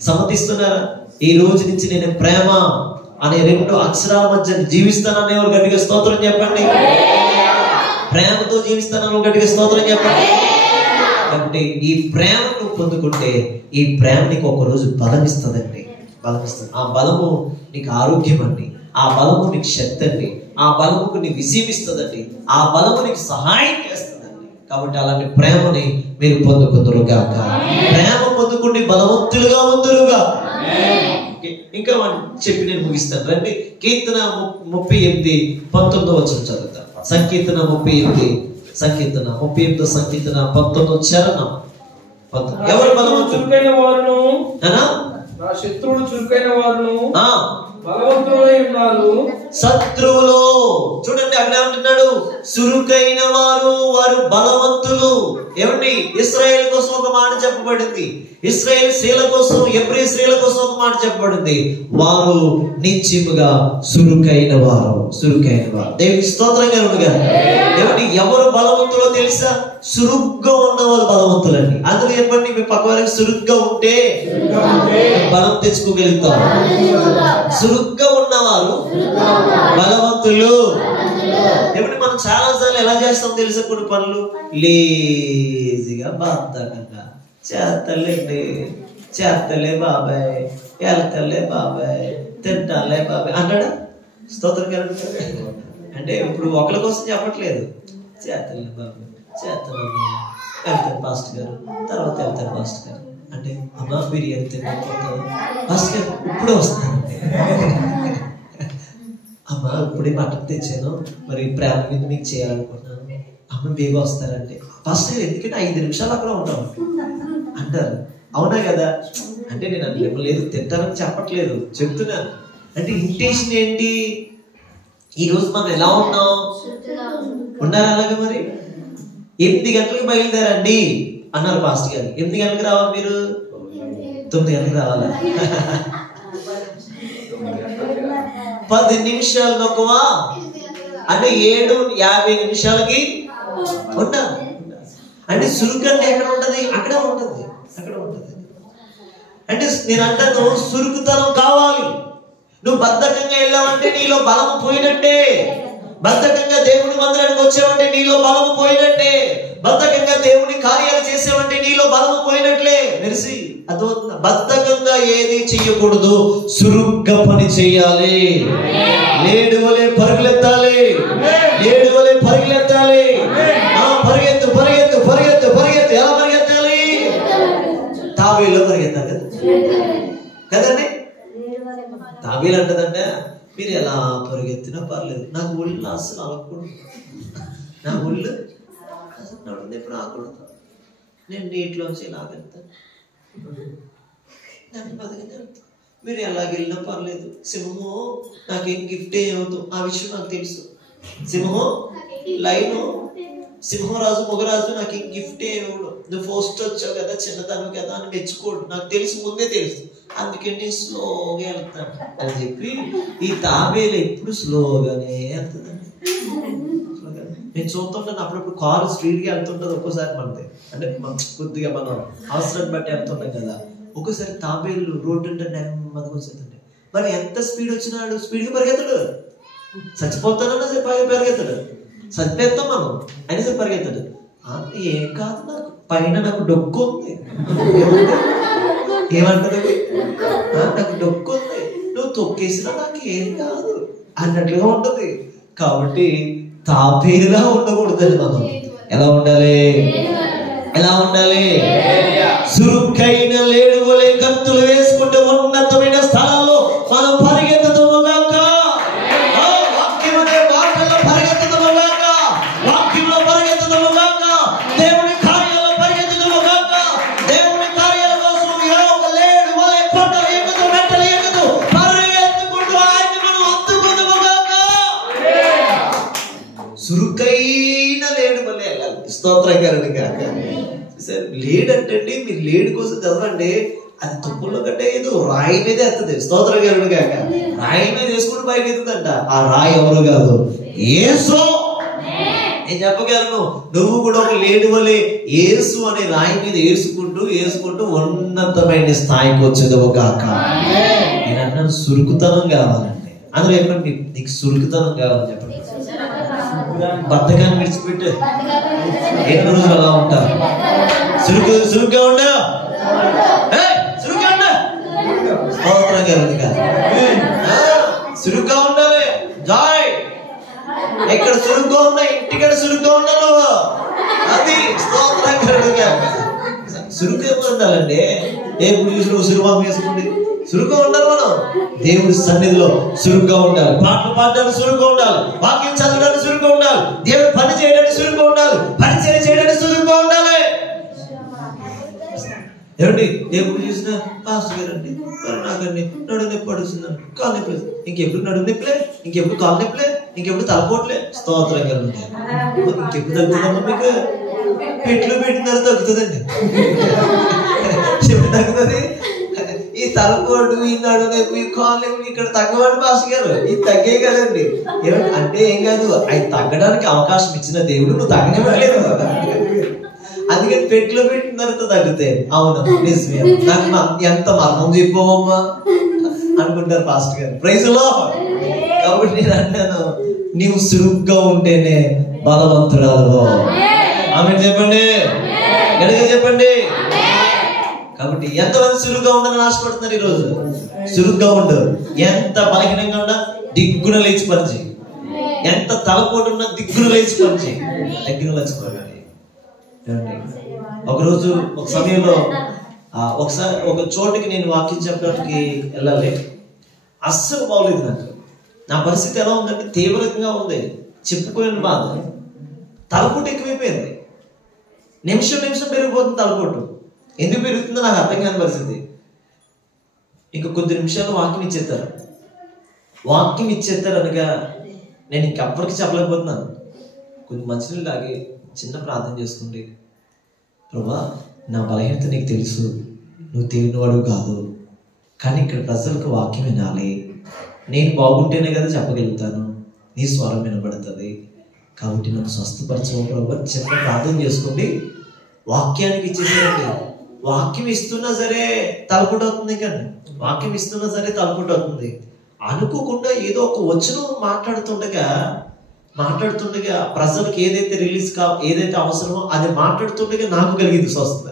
సమ్మతిస్తున్నారా? ఈ రోజు నుంచి నేను ప్రేమ అనే 2 అక్షరాల మధ్య జీవిస్తానని ఎవరు గట్టిగా స్తోత్రం చెప్పండి. ప్రేమతో జీవిస్తానని గట్టిగా స్తోత్రం చెప్పండి. కాబట్టి ఈ ప్రేమను పొందుకుంటే ఈ ప్రేమ నీకు ఒక రోజు బలం ఇస్తుందండి. బలం ఇస్తుంది. ఆ బలము నీకు ఆరోగ్యం అండి, ఆ బలము నీకు శక్తి అండి, ఆ బలముకు నీకు విజయం ఇస్తుందండి, ఆ బలము నీకు సహాయం చేస్తుందండి. కాబట్టి అలాంటి ప్రేమని మీరు పొందుకుందురుగాక. ప్రేమ పొందుకుని బలవంతులుగా ఉందురుగా. ఇంకా చెప్పి నేను ముగిస్తాను. రండి, కీర్తన 38:19 చదువుతాను. సంకీర్తన 38 సంకీర్తన 19 చరణం 19. ఎవరు బలవంతులు? నా శత్రువులు చురుకైన వారును బలవంతులై ఉన్నారు. శత్రువులు చూడండి, అక్కడ అంటున్నాడు చురుకైన వారు బలవంతులు. ఏమండి? ఇశ్రాయేలు కోసం ఒక మాట చెప్పబడింది, ఇశ్రాయేల్ స్త్రీల కోసం, ఎబ్రీ స్త్రీల కోసం ఒక మాట చెప్పబడింది. వారు నిశ్చయముగా చురుకైన వారు. దేవునికి స్తోత్రంగా ఉండగా. ఏమండి? ఎవరు బలవంతులో తెలుసా? చురుగ్గా ఉన్న వాళ్ళు బలవంతులండి. అందులో చెప్పండి, మీ పక్క వారికి చురుగ్గా ఉంటే బలం తెచ్చుకోగలుగుతాం. చురుగ్గా ఉన్నవారు బలవంతులు. ఏమంటే మనం చాలా సార్లు ఎలా చేస్తాం తెలుసా? కొన్ని పనులు లేజీగా, బద్ధకంగా చేస్తలే బాబాయ్, వెళ్తలే బాబాయ్, తింటాలే బాబాయ్ అంటాడా? స్తోత్రం గారు అంటే ఇప్పుడు ఒకరి కోసం చెప్పట్లేదు. చేస్తలే బాబాయ్, చేస్తాను, వెళ్తాను పాస్టర్ గారు, తర్వాత వెళ్తాను పాస్టర్ గారు అంటే, అమ్మా బిర్యానీ తినకపోతావు పాస్టర్ గారు, ఇప్పుడే వస్తానండి. అమ్మ ఇప్పుడే మటన్ తెచ్చాను, మరి ప్రేమ మీద మీకు చేయాలనుకుంటున్నాను, అమ్మ బేగా వస్తారంటే, ఫస్ట్ ఎందుకంటే 5 నిమిషాలు అక్కడ ఉంటాం అంటారు. అవునా కదా? అంటే నేను అట్లా లేదు, తింటానని చెప్పట్లేదు, చెప్తున్నాను. అంటే ఇంటెన్షన్ ఏంటి? ఈరోజు మనం ఎలా ఉన్నాం? ఉన్నారు అలాగే. మరి 8 గంటలకు బయలుదేరండి అన్నారు పాస్టర్ గారు. 8 గంటలకు రావాలి, మీరు 9 గంటలకు రావాలా? 10 నిమిషాలు నొక్కవా అంటే 7:50 నిమిషాలకి ఉండాలి. అంటే సురుకంటే ఎక్కడ ఉంటది? అక్కడే ఉంటది. అంటే నేను అంటాను, సురుకుతనం కావాలి. నువ్వు బద్ధకంగా వెళ్ళావంటే నీలో బలం పోయినట్టే. బద్ధకంగా దేవుని మందిరానికి వచ్చావంటే నీలో బలం పోయినట్టే. బద్ధకంగా దేవుని కార్యాలు చేసావంటే నీలో బలం పోయినట్లే. మెరిసి అదో బద్ధకంగా ఏది చెయ్యకూడదు, సురుగ్గా పని చెయ్యాలి. లేడు వలె పరుగులెత్తాలి. పరిగెత్తు పరిగెత్తు పరిగెత్తు పరిగెత్తు. ఎలా పరిగెత్తాలి? తాబేలు పరిగెత్తాలి కదండి. తాబేలు అంటదంటే, మీరు ఎలా పరిగెత్తినా పర్లేదు, నాకు ఒళ్ళు అసలు అలగకూడదు, నా ఒళ్ళు అసలు నడుంది ఎప్పుడు ఆకూడదు, నేను నీటిలోంచి లాగెళ్తాను, మీరు ఎలాగెళ్ళినా పర్లేదు. సింహము నాకేం గిఫ్ట్ ఏమవుతుంది, ఆ విషయం నాకు తెలుసు. సింహం లైను, సింహరాజు మొగరాజు నాకు గిఫ్ట్ ఏమవుడు, నువ్వు ఫస్ట్ వచ్చావు కదా, చిన్నతనం కదా అని మెచ్చుకోడు, నాకు తెలుసు, ముందే తెలుసు, అందుకే నేను స్లోగా వెళ్తాను అని చెప్పి ఈ తాబేలు ఎప్పుడు స్లోగానే వెళ్తుందండి. నేను చూస్తుంటాను, అప్పుడప్పుడు కారు స్పీడ్గా వెళ్తుంటుంది. ఒక్కోసారి మనది అంటే కొద్దిగా మనం అవసరాన్ని బట్టి వెళ్తుంటాం కదా. ఒక్కోసారి తాబేలు రోడ్డు అంటే నెమ్మదిగా వచ్చేదండి. మరి ఎంత స్పీడ్ వచ్చినాడు, స్పీడ్గా పరిగెత్తాడు. చచ్చిపోతానన్నా సరే పరిగెత్తాడు, చదివేస్తాం మనం అయినా సరే పరిగెత్తాడు. ఏం కాదు, నాకు పైన నాకు డొక్కు ఉంది. ఏమంటారు? నాకు డొక్కు ఉంది, నువ్వు తొక్కేసినా నాకు ఏం కాదు అన్నట్లుగా ఉంటది. కాబట్టి తాబేలులా ఉండకూడదండి. మనం ఎలా ఉండాలి? చురుకైన లేడు వలె కత్తులు వేసుకుంటే ఉన్నతమైన స్థలాల్లో మనం పరిగెత్తుతాముగాక. వాక్యం అనే వార్తల్లో పరిగెత్తుతాముగాక. వాక్యంలో పరిగెత్తుతాముగాక. దేవుని కార్యాల్లో పరిగెత్తుతాముగాక. దేవుని కార్యాల కోసం ఒక లేడు వలె కొండ ఎక్కుతూ మెట్టలు ఎక్కుతూ పరిగెత్తుకుంటూ ఆయన మనం అందుకుందాముగాక. చురుకైన లేడు వలె వెళ్ళాలి. స్తోత్రకరుడు కాక. లేడు అంటే మీరు లేడు కోసం చదవండి. అది తుప్పుల్లో కట్టేయదు, రాయి మీద ఎత్తది. స్తోత్రం కలుగును గాక. రాయి మీద వేసుకుని పైకి ఎత్తుదంట. ఆ రాయి ఎవరు కాదు, యేసు. నేను చెప్పగలను, నువ్వు కూడా ఒక లేడి వలె యేసు అనే రాయి మీద వేసుకుంటూ ఉన్నతమైన స్థాయికి వచ్చేది గాక. నేను అన్నాను సురుకుతనం కావాలండి. అందులో చెప్పండి, నీకు సురుకుతనం కావాలని చెప్పండి. బద్ధకాన్ని విడిచిపెట్టు. ఎన్ని రోజులు అలా ఉంటారు? సురుగ్గా ఉండా, సురుగ్గా ఉండాలి. జాయ్ ఎక్కడ సురుగ్గా ఉన్నా ఇంటికడ సురుగ్గా ఉండాలి. అది స్తోత్రంగా సురుగ్గా ఉండాలండి. ఏ పురుషులు సురువాం వేసుకోండి, సురుగ్గా ఉండాలి. మనం దేవుడి సన్నిధిలో సురుగ్గా ఉండాలి. పాటలు పాడడానికి సురుగ్గా ఉండాలి. వాక్యం చదవడానికి సురుగ్గా ఉండాలి. దేవుడు పని చేయడానికి సురుగ్గా ఉండాలి. పరిచయం చేయడానికి సురుగ్గా ఉండాలి. ఏమండి ఎప్పుడు చూసినా పాస్టర్ గారండి మరి నాకండి నడుము నొప్పి పడుతుందండి, కాలు నొప్పి, ఇంకెప్పుడు నడుము నొప్పిలే, ఇంకెప్పుడు కాలు నొప్పిలే, ఇంకెప్పుడు తలపోట్లే. స్తోత్రంగా ఉంటాయి. ఇంకెప్పుడు తగ్గుతుందమ్మా మీకు? పెట్లు పెట్టిన తర్వాత తగ్గుతుందండి. ఎప్పుడు తగ్గుతుంది? ఈ తలపోటు, ఈ నడుము నొప్పి, కాలు నొప్పి ఇక్కడ తగ్గవాడు పాస్టర్ గారు. ఇది తగ్గే కదండి. అంటే ఏం కాదు, అవి తగ్గడానికి అవకాశం ఇచ్చిన దేవుడు నువ్వు తగ్గనివ్వలేదు కదా. అందుకని పెట్లో పెట్టిన తర్వాత తగ్గుతాయి. అవును నిజమే, నాకు ఎంత మర్మం చెప్పవమ్మా అనుకుంటారు పాస్టర్ గారు. Praise lord. కాబట్టి నేను అంటాను, నీవు సురుగ్గా ఉంటేనే బలవంతురాలు. ఆమేన్ చెప్పండి, గట్టిగా చెప్పండి. కాబట్టి ఎంతమంది సురుగ్గా ఉండాలని ఆశపడుతున్నారు ఈరోజు? సురుగ్గా ఉండరు. ఎంత బలహీనంగా ఉన్నా దిగ్గున లేచి పనిచేయి. ఎంత తలపోటు ఉన్నా దిగ్గున లేచి పనిచేయి. దగ్గర వచ్చుకోవాలి. ఒకరోజు ఒక సమయంలో ఒకసారి ఒక చోటుకి నేను వాక్యం చెప్పడానికి వెళ్ళాలి. అస్సలు బాగోలేదు నాకు. నా పరిస్థితి ఎలా ఉందంటే తీవ్రంగా ఉంది. చెప్పుకోలేని బాధ. తలపోటు ఎక్కువైపోయింది. నిమిషం పెరిగిపోతుంది తలపోటు. ఎందుకు పెరుగుతుందో నాకు అర్థం కాని పరిస్థితి. ఇంకా కొద్ది నిమిషాలు వాక్యం ఇచ్చేస్తారు అనగా నేను ఇంకెవ్వరికి చెప్పలేకపోతున్నాను. కొద్ది మంచినీళ్ళు తాగి చిన్న ప్రార్థన చేసుకుంటే, ప్రభా నా బలహీనత నీకు తెలుసు, నువ్వు తెలియనివాడు కాదు, కానీ ఇక్కడ ప్రజలకు వాక్యం వినాలి, నేను బాగుంటేనే కదా చెప్పగలుగుతాను, నీ స్వరం వినబడుతుంది, కాబట్టి నన్ను స్వస్థపరచవు ప్రభా. చిన్న ప్రార్థన చేసుకోండి. వాక్యానికి ఇచ్చేసారండి. వాక్యం ఇస్తున్నా సరే తలపుట అవుతుంది. కానీ వాక్యం ఇస్తున్నా సరే తలపుట అవుతుంది. అనుకోకుండా ఏదో ఒక వచనం మాట్లాడుతుండగా ప్రజలకు ఏదైతే ఏదైతే అవసరమో అది మాట్లాడుతుండగా నాకు కలిగింది స్వస్థత.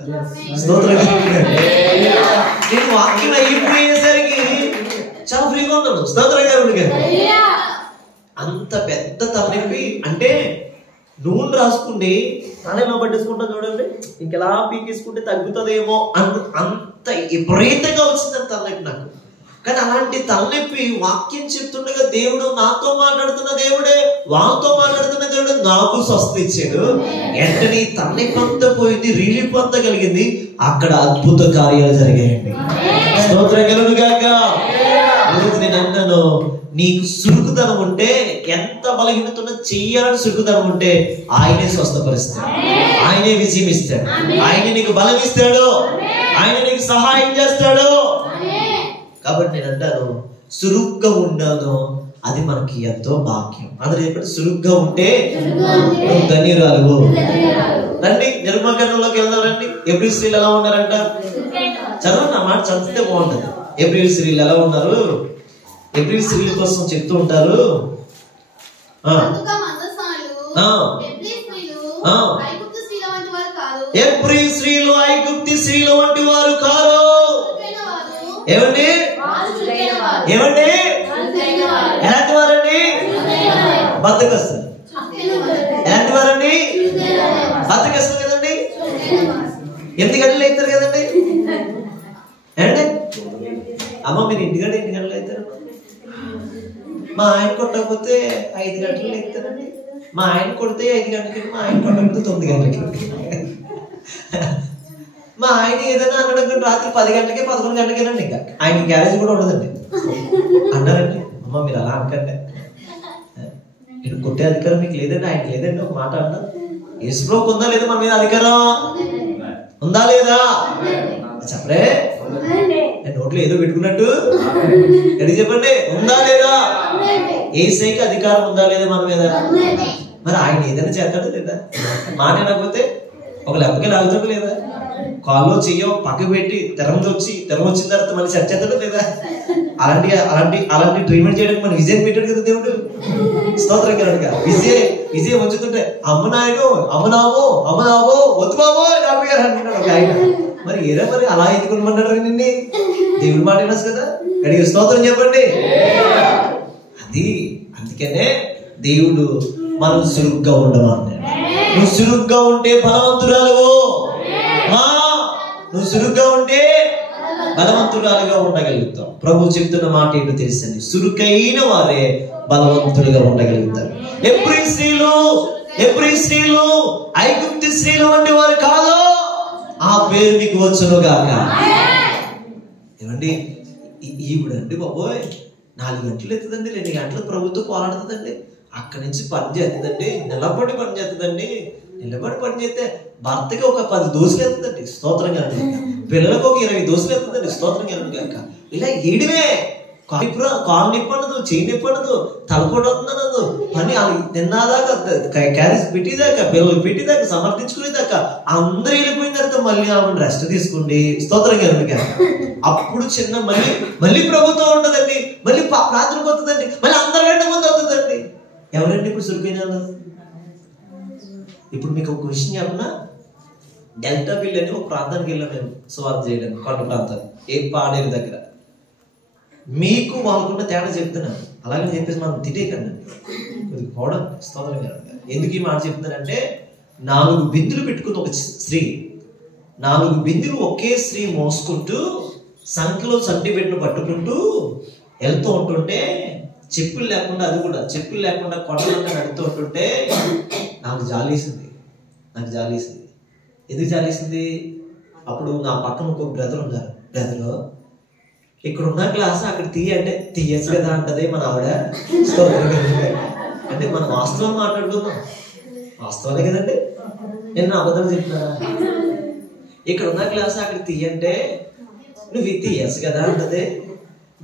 నేను వాక్యం అయిపోయేసరికి చాలా ఫ్రీగా ఉన్నాను. స్తోత్రంగా. అంత పెద్ద తలనొప్పి అంటే నూనె రాసుకుంటే తలలో పట్టేసుకుంటా చూడండి, ఇంకెలా పీకేసుకుంటే తగ్గుతుందేమో అంత విపరీతంగా వచ్చిందని తలనొప్పి నాకు. కానీ అలాంటి తలనొప్పి వాక్యం చెప్తుండగా దేవుడు నాతో మాట్లాడుతున్న దేవుడే, వాళ్ళతో మాట్లాడుతున్న దేవుడు నాకు స్వస్థ ఇచ్చాడు. వెంటనే తలనొప్పి అంతా పోయింది, రిలీఫ్ అంతా కలిగింది. అక్కడ అద్భుత కార్యాలు జరిగాయండి. స్తోత్రం కలుగును గాక. నేను అన్నాను, నీకు సురుకుతనం ఉంటే, ఎంత బలహీనత ఉన్నా చెయ్యాలని సురుకుతనం ఉంటే ఆయనే స్వస్థపరుస్తాడు, ఆయనే విజయం ఇస్తాడు, ఆయన నీకు బలం ఇస్తాడు, ఆయన నీకు సహాయం చేస్తాడు. కాబట్టి నేను అంటాను, సురుగ్గా ఉన్నాను, అది మనకి ఎంతో భాగ్యం. అందరూ చెప్పండి, సురుగ్గా ఉంటే నువ్వు ధన్యురాలు. రండి నిర్మకరణంలోకి వెళ్దారండి. ఎబ్రిల్ స్త్రీలు ఎలా ఉన్నారంట చదవండి. నా మాట చదివితే బాగుంటది. ఎబ్రిల్ స్త్రీలు ఎలా ఉన్నారు? ఎబ్రిల్ స్త్రీల కోసం చెప్తూ ఉంటారు. ఎబ్రిల్ స్త్రీలు ఐగుప్తు స్త్రీల వంటి వారు కారు. ఏమండి ఏమండి ఎలాంటి వారండి? బద్దకస్తులు. ఎలాంటి వారండి? బద్దకస్తులు కదండి. 8 గంటలు అవుతారు కదండి. ఏమండి అమ్మ మీరు 8 గంటలు అవుతారు. మా ఆయన కొట్టకపోతే 5 గంటలు ఎక్కుతారండి. మా ఆయన కొడితే 5 గంటలకి, మా ఆయన కొట్టకపోతే 9 గంటలకి. మా ఆయన ఏదైనా అనడం రాత్రి 10 గంటలకే 11 గంటలకేనండి. ఇంకా ఆయన గ్యారేజ్ కూడా ఉండదండి అన్నారండి. అమ్మ మీరు అలా అనకండి, నేను కొట్టే అధికారం మీకు లేదండి, ఆయనకి లేదండి. ఒక మాట అన్నా, యేసుప్రభువుకు ఉందా లేదా మన మీద అధికారం? ఉందా లేదా చెప్పరే? నోట్లో ఏదో పెట్టుకున్నట్టు ఎడికి చెప్పండి, ఉందా లేదా? యేసయ్యకి అధికారం ఉందా లేదా మన మీద? మరి ఆయన ఏదైనా చేస్తాడు లేదా? మాట వినకపోతే ఒక లెప్పకి లాగుతాడు లేదా? కాల్లో చెయ్యో పక్కకు పెట్టి తెరం వచ్చిన తర్వాత మళ్ళీ సెట్ చేస్తాడు లేదా? అలాంటి ట్రీట్మెంట్ చేయడానికి మన విజయం పెట్టాడు కదా దేవుడు. స్తోత్రం కనుక విజయం ఉంచుతుంటే అమ్మనాయను అమ్మనావో వద్దు బాబో డాక్టర్ గారు అంటున్నాడు ఒక ఆయన. మరి ఏదో మరి అలా ఎదుర్కొనమన్నాడు నిన్ను. దేవుడు మాట వినొచ్చు కదా. అడిగి స్తోత్రం చెప్పండి. అది అందుకనే దేవుడు మనం సురుగ్గా ఉండమన్నాడు. నువ్వు సురుగ్గా ఉంటే బలవంతురాలు, నువ్వు సురుగ్గా ఉంటే బలవంతురాలుగా ఉండగలుగుతాం. ప్రభు చెప్తున్న మాట ఏంటో తెలుసండి, సురుకైన వారే బలవంతులుగా ఉండగలుగుతారు. ఎబ్రీ స్త్రీలు ఐగుప్తు స్త్రీలు వంటి వారు కాదు, ఆ పేరు మీకు వచ్చును గాక. ఏమండి ఈవిడండి బాబోయ్ 4 గంటలు ఎత్తుదండి, 2 గంటలు ప్రభుత్వం పోరాడుతుందండి, అక్కడి నుంచి పని చేస్తుందండి, నిలబడి పని చేస్తుందండి. నిలబడి పని చేస్తే భర్తకి ఒక 10 దోశలు ఎత్తుందండి, స్తోత్రం కనుక. పిల్లలకు ఒక 20 దోశలు ఎత్తుందండి, స్తోత్రం కనుక. ఇలా ఏడివే కాలు నిప్పనదు, చెయ్యి నిప్పనదు, తలపోటు అవుతుందనదు. పని నిన్నదాకా క్యారేజ్ పెట్టేదాకా, పిల్లలు పెట్టేదాకా, సమర్థించుకునేదాకా అందరూ వెళ్ళిపోయిన తర్వాత మళ్ళీ ఆమె రెస్ట్ తీసుకోండి, స్తోత్రం కనుక. అప్పుడు చిన్న మళ్ళీ ప్రభుత్వం ఉంటుందండి, మళ్ళీ ప్రార్థనకు వస్తుందండి, మళ్ళీ అందరికంటే ముందు అవుతుందండి. ఎవరండి ఇప్పుడు సురుకైన? ఇప్పుడు మీకు ఒక విషయం చెప్పనా, డెల్టా బిల్ అని ఒక ప్రాంతానికి వెళ్ళాం మేము సువార్త చేయడానికి, కొండ ప్రాంతాలు, ఏ పాడేరు దగ్గర. మీకు వాళ్ళకున్న తేడా చెప్తున్నాను, అలాగే చెప్పేసి మనం తిట్టేయకండి, కొద్దిగా పోవడం స్తోత్రం కనుక. ఎందుకు ఈ మాట చెప్తున్నానంటే, 4 బిందులు పెట్టుకుని ఒక స్త్రీ, 4 బిందులు ఒకే స్త్రీ మోసుకుంటూ సంఖ్యలో సంటి బిడ్డను పట్టుకుంటూ వెళ్తూ ఉంటుంటే, చెప్పులు లేకుండా, అది కూడా చెప్పులు లేకుండా కొండలంతా నడుతూ ఉంటుంటే నాకు జాలేసింది. ఎందుకు జాలేసింది? అప్పుడు నా పక్కన ఒక బ్రదర్ ఉన్నారు. బ్రదరు, ఇక్కడ ఉన్న క్లాస్ అక్కడ తీయచ్చు కదా అంటది మన ఆవిడ. అంటే మనం వాస్తవం మాట్లాడుకుందాం, వాస్తవాలే కదండి. నేను అబద్ధం చెప్తున్నా. ఇక్కడ ఉన్న క్లాస్ అక్కడ తీయంటే నువ్వు ఇది తీయచ్చు కదా అంటది.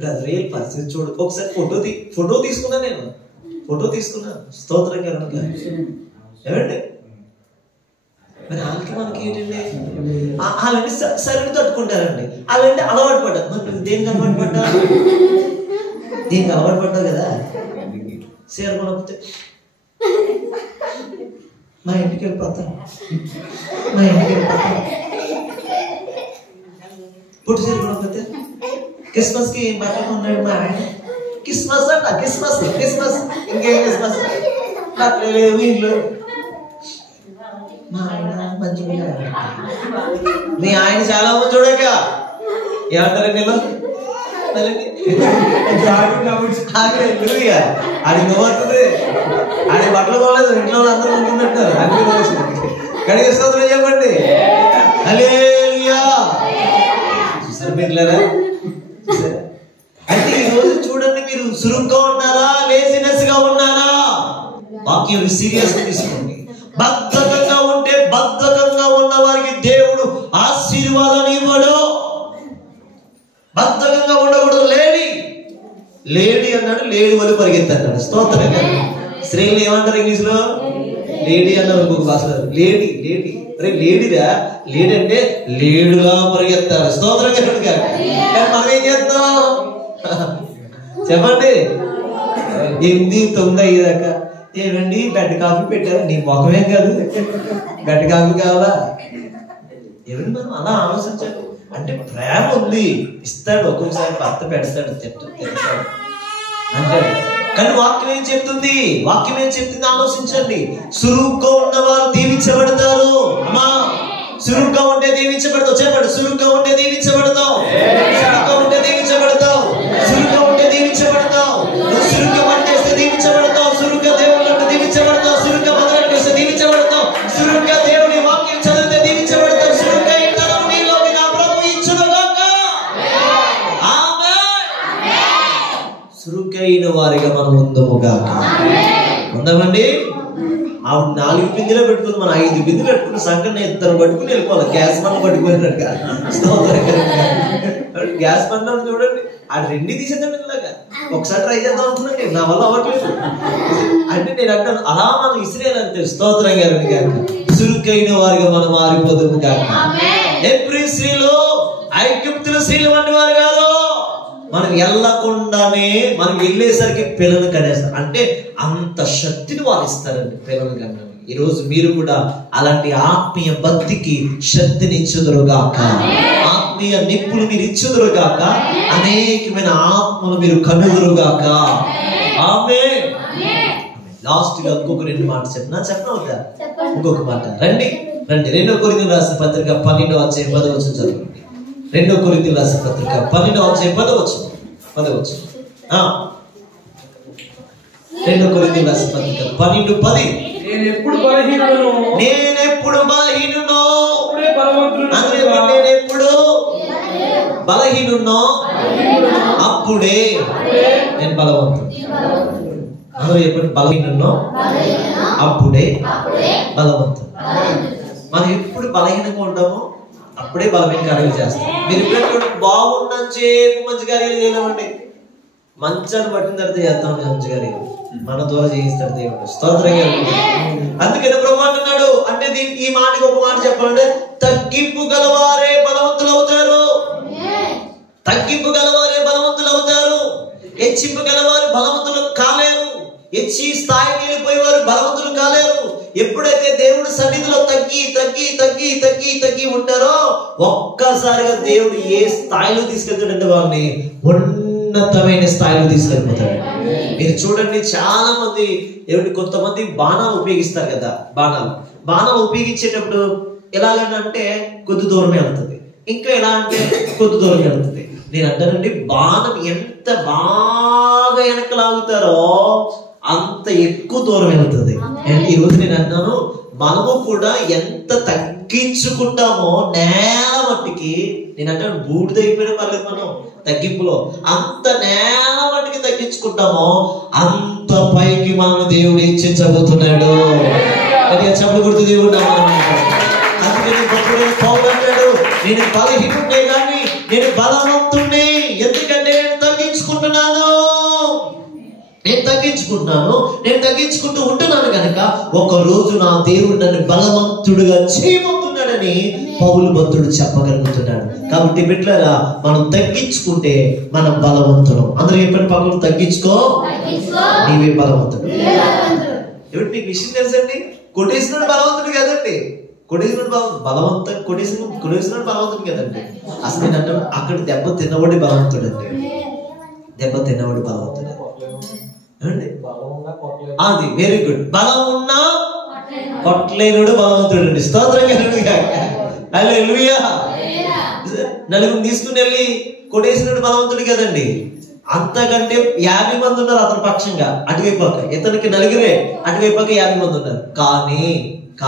బ్రదర్ పరిస్థితి చూడు, ఒకసారి ఫోటో తీసుకున్నా, నేను ఫోటో తీసుకున్నాను, స్తోత్రం కనుక. ఏమండి మరి వాళ్ళకి మనకి ఏంటండి, వాళ్ళంటే సరిగ్గా తట్టుకుంటారండి, వాళ్ళంటే అలవాటు పడ్డారు. మరి నువ్వు దేనికి అలవాటు పడ్డావు? దేనికి అలవాటు పడ్డావు కదా. సీర కొనకపోతే మా ఇంటికి వెళ్ళిపోతాను, పుట్టు సీర కొనకపోతే క్రిస్మస్ కి బట్టలు కొన్నాడు మా ఆయన. క్రిస్మస్ అంట, క్రిస్మస్ ఇంకేం క్రిస్మస్ బట్టలు లేవు ఇంట్లో. మా ఆయన మంచిగా, మీ ఆయన చాలా మంది చూడక ఏమంటారండి ఆడి నవ్వుతుంది. ఆడి బట్టలు పోలేదు, ఇంట్లో అందరూ అనుకున్నట్టారు. అన్ని రోజు కడిగి స్తోత్రం చెప్పండి. హల్లెలూయా. చూసారు మీరులేరా? అయితే ఈ రోజు చూడండి, మీరు సురుగ్గా ఉన్నారా, లేజినెస్ గా ఉన్నారా? వాక్యం సీరియస్ గా తీసుకోండి. బద్ధకంగా ఉంటే, బద్ధకంగా ఉన్న వారికి దేవుడు ఆశీర్వాదాన్ని ఇవ్వడు. బద్ధకంగా ఉండకూడదు. లేడీ అన్నాడు, లేడీ వల్ల పరిగెత్తన్నాడు, స్తోత్రం. స్త్రీలు ఏమంటారు ఇంగ్లీష్ లో? లేడీ అన్నారు, ఇంకొక భాషలో లేడీ. అరే లేడీరా, లేడీ అంటే లేడుగా పరిగెత్తారు, స్తోత్రం. మనం ఏం చేస్తాం చెప్పండి? 8, 9 అయ్యేదాకా ఏమండి బెడ్ కాఫీ పెట్టారు, నీ ముఖమే కాదు బెడ్ కాఫీ కావాలా? ఏమండి మనం అలా ఆలోచించాలి. అంటే ప్రేమ ఉంది, ఇస్తాడు, ఒక్కొక్కసారి భర్త పెడతాడు, తిడతాడు అంటాడు. కానీ వాక్యం ఏం చెప్తుంది? ఆలోచించండి. సురుగ్గా ఉన్నవారు దీవించబడతారు. అమ్మా, సురుగ్గా ఉంటే దీవించబడతావు. చెప్పండి, సురుగ్గా ఉంటే దీవించబడతావు. నువ్వు సురుగ్గా పని చేస్తే దీవించబడతావు. సురుగ్గా దేవుళ్ళంటే దీవించబడతావు. సురుగ్గా మొదలు చేస్తే దీవించబడతావు. సురుగ్గా దేవుని వాక్యం చదివితే దీవించబడతావు. సురుగ్గా ఇంతరం నీలోకి నా ప్రభు ఇచ్చునుగాక. ఆమేన్. సురుగ్గైన వారిగా మనం ఉందముగాక. ఉందామండి. ఆవిడ 4 బిందెలు పెట్టుకుని మనం 5 బిందెలు పెట్టుకుని సంకటన 2 పట్టుకుని వెళ్ళిపోవాలి. గ్యాస్ మనం పట్టుకుపోయినట్టుగా. గ్యాస్ బండ చూడండి, ఆ రెండు తీసేద్దాం ఇలాగా. ఒకసారి ట్రై చేద్దాం అనుకున్నాను, నా వల్ల అవ్వట్లేదు. అంటే నేను అంటాను, అలా మనం ఇసిరేయాలంటే స్తోత్రం గారు చురుకైన వారిగా మనం మారిపోతాము కాక. ఎవ్రీ స్త్రీలో ఐగుప్తుల స్త్రీలు వంటి వారు కాదు. మనం వెళ్ళకుండానే మనం వెళ్ళేసరికి పిల్లలు కనేస్తారు. అంటే అంత శక్తిని వాళ్ళు ఇస్తారండి పిల్లలు కన్నా. ఈ రోజు మీరు కూడా అలాంటి ఆత్మీయ భక్తికి శక్తిని ఇచ్చుదురుగాక, ఆత్మీయ నిప్పులు మీరు ఇచ్చుదురుగాక, అనేకమైన ఆత్మలు మీరు కనుదురుగాక. ఆమేన్. లాస్ట్ గా ఇంకొక 2 మాటలు చెప్పనవుతా. ఇంకొక మాట రండి 2 కొరింథీయులకు రాసిన పత్రిక 12వ అధ్యాయం 10వ వచనం చదవండి. 2 కొరింథీయులకు రాసిన పత్రిక 12వ అధ్యాయం 10వ వచనం. 2 కొరింథీయులకు రాసిన పత్రిక 12:10. నేనెప్పుడు బలహీనుడనో అప్పుడే నేను బలవంతుడు. అందరూ ఎప్పుడు బలహీనున్నో అప్పుడే బలవంతుడు. మనం ఎప్పుడు బలహీనంగా ఉంటామో అప్పుడే బలమైన కార్యాలు చేస్తాం. మీరు ఎప్పుడెప్పుడు బాగున్నాను చేపు మంచి కార్యాలు చేయలేమండి. మంచాన్ని పట్టిన తర్వాత చేస్తాం మంచి కార్యాలు, మన ద్వారా చేయిస్తాడు దేవుడు. స్తోత్రంగా. అందుకని ప్రభు అంటున్నాడు, అంటే ఈ మాటకి ఒక మాట చెప్పాలంటే, తగ్గింపు గలవారే బలవంతులు అవుతారు. తగ్గింపు గలవారే బలవంతులు అవుతారు. హెచ్చింపు గలవారు బలవంతులు కాలేరు. హెచ్చి స్థాయికి వెళ్ళిపోయేవారు బలవంతులు కాలేరు. ఎప్పుడైతే దేవుడి సన్నిధిలో తగ్గి తగ్గి తగ్గి తగ్గి తగ్గి ఉంటారో ఒక్కసారిగా దేవుడు ఏ స్థాయిలో తీసుకెళ్తాడంటే వారిని ఉన్నతమైన స్థాయిలో తీసుకెళ్ళిపోతాడు. మీరు చూడండి, చాలా మంది ఏమిటి, కొంతమంది బాణాలు ఉపయోగిస్తారు కదా. బాణాలు ఉపయోగించేటప్పుడు ఎలాగంటే కొద్ది దూరం వెళ్తుంది, ఇంకా ఎలా అంటే కొద్ది దూరం వెళ్తుంది. నేను అంటానండి, బాణం ఎంత బాగా వెనక లాగుతారో అంత ఎక్కువ దూరం వెళ్తుంది. ఈ రోజు నేను అన్నాను, మనము కూడా ఎంత తగ్గించుకుంటామో నేల మట్టికి, నేను అంటాను బూడిదైపోయిన పర్లేదు మనం తగ్గింపులో, అంత నేల మట్టికి తగ్గించుకుంటామో అంత పైకి మనం దేవుడు హెచ్చించబోతున్నాడు. చెప్పలు గుర్తు దేవుడు. అందుకని పౌలు అంటాడు, నేను బలహీనుడే కానీ నేను బలవంతుణ్ణి. ఎందుకంటే నేను తగ్గించుకుంటూ ఉంటున్నాను కనుక ఒక రోజు నా దేవుడు నన్ను బలవంతుడుగా చేయబోతున్నాడని పౌలు భక్తుడు చెప్పగలుగుతున్నాడు. కాబట్టి బిడ్డలారా, మనం తగ్గించుకుంటే మనం బలవంతుడు. అందరూ చెప్పండి, పక్కన తగ్గించుకో, నీవే బలవంతుడు. ఏమిటి మీకు విషయం తెలుసండి, కొట్టేసినాడు బలవంతుడు కదండి. కొట్టేసినాడు బలవంతుడు కదండి. అసలు నేను అంటే అక్కడ దెబ్బ తిన్నవాడి బలవంతుడు అండి. దెబ్బ తిన్నవాడి బలవంతుడు. అది వెరీ గుడ్. బలం ఉన్నా కొట్టలేనుడు బలవంతుడు అండి. స్తోత్రంగా. హల్లెలూయా. నలుగురు తీసుకుని వెళ్ళి కొట్టేసినట్టు బలవంతుడు కదండి. అంతకంటే 50 మంది ఉన్నారు అతని పక్షంగా. అటువైపాక ఇతనికి నలుగురే, అటువైపాక 50 మంది ఉన్నారు.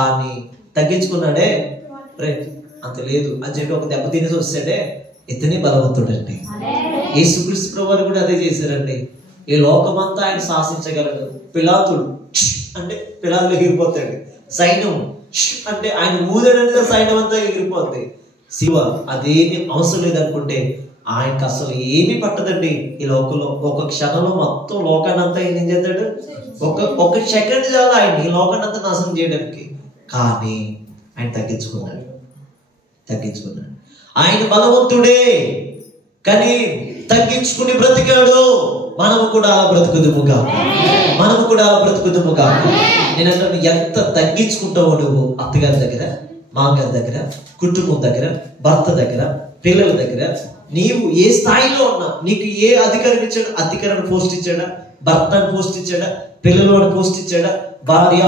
కానీ తగ్గించుకున్నాడే, రైట్ అంత లేదు అని చెప్పి ఒక దెబ్బ తినేసి వస్తాడే, ఇతనే బలవంతుడు అండి. యేసుక్రీస్తు ప్రభువారు కూడా అదే చేశారండి. ఈ లోకమంతా ఆయన శాసించగలడు. పిలాతుడు అంటే పిలాతులు ఎగిరిపోతాడు. సైన్యం అంటే ఆయన ఊదడంటే సైన్యం అంతా ఎగిరిపోద్ది. శివ అదేమి అవసరం లేదనుకుంటే ఆయనకు అసలు ఏమీ పట్టదండి. ఈ లోకంలో ఒక క్షణంలో మొత్తం లోకాన్ని అంతా ఏం చేస్తాడు, ఒక సెకండ్ చాలు ఆయన ఈ లోకాన్ని అంతా నాశనం చేయడానికి. కానీ ఆయన తగ్గించుకున్నాడు. ఆయన బలవంతుడే కానీ తగ్గించుకుని బ్రతికాడు. మనము కూడా అలా బ్రతుకుదుముగా. నేనంటే ఎంత తగ్గించుకుంటావో నువ్వు అత్తగారి దగ్గర, మామగారి దగ్గర, కుటుంబం దగ్గర, భర్త దగ్గర, పిల్లల దగ్గర, నీవు ఏ స్థాయిలో ఉన్నా, నీకు ఏ అధికారం ఇచ్చాడు, అధికారాన్ని పోస్ట్ ఇచ్చాడా, భర్తను పోస్ట్ ఇచ్చాడా, పిల్లలను పోస్ట్ ఇచ్చాడా, భార్య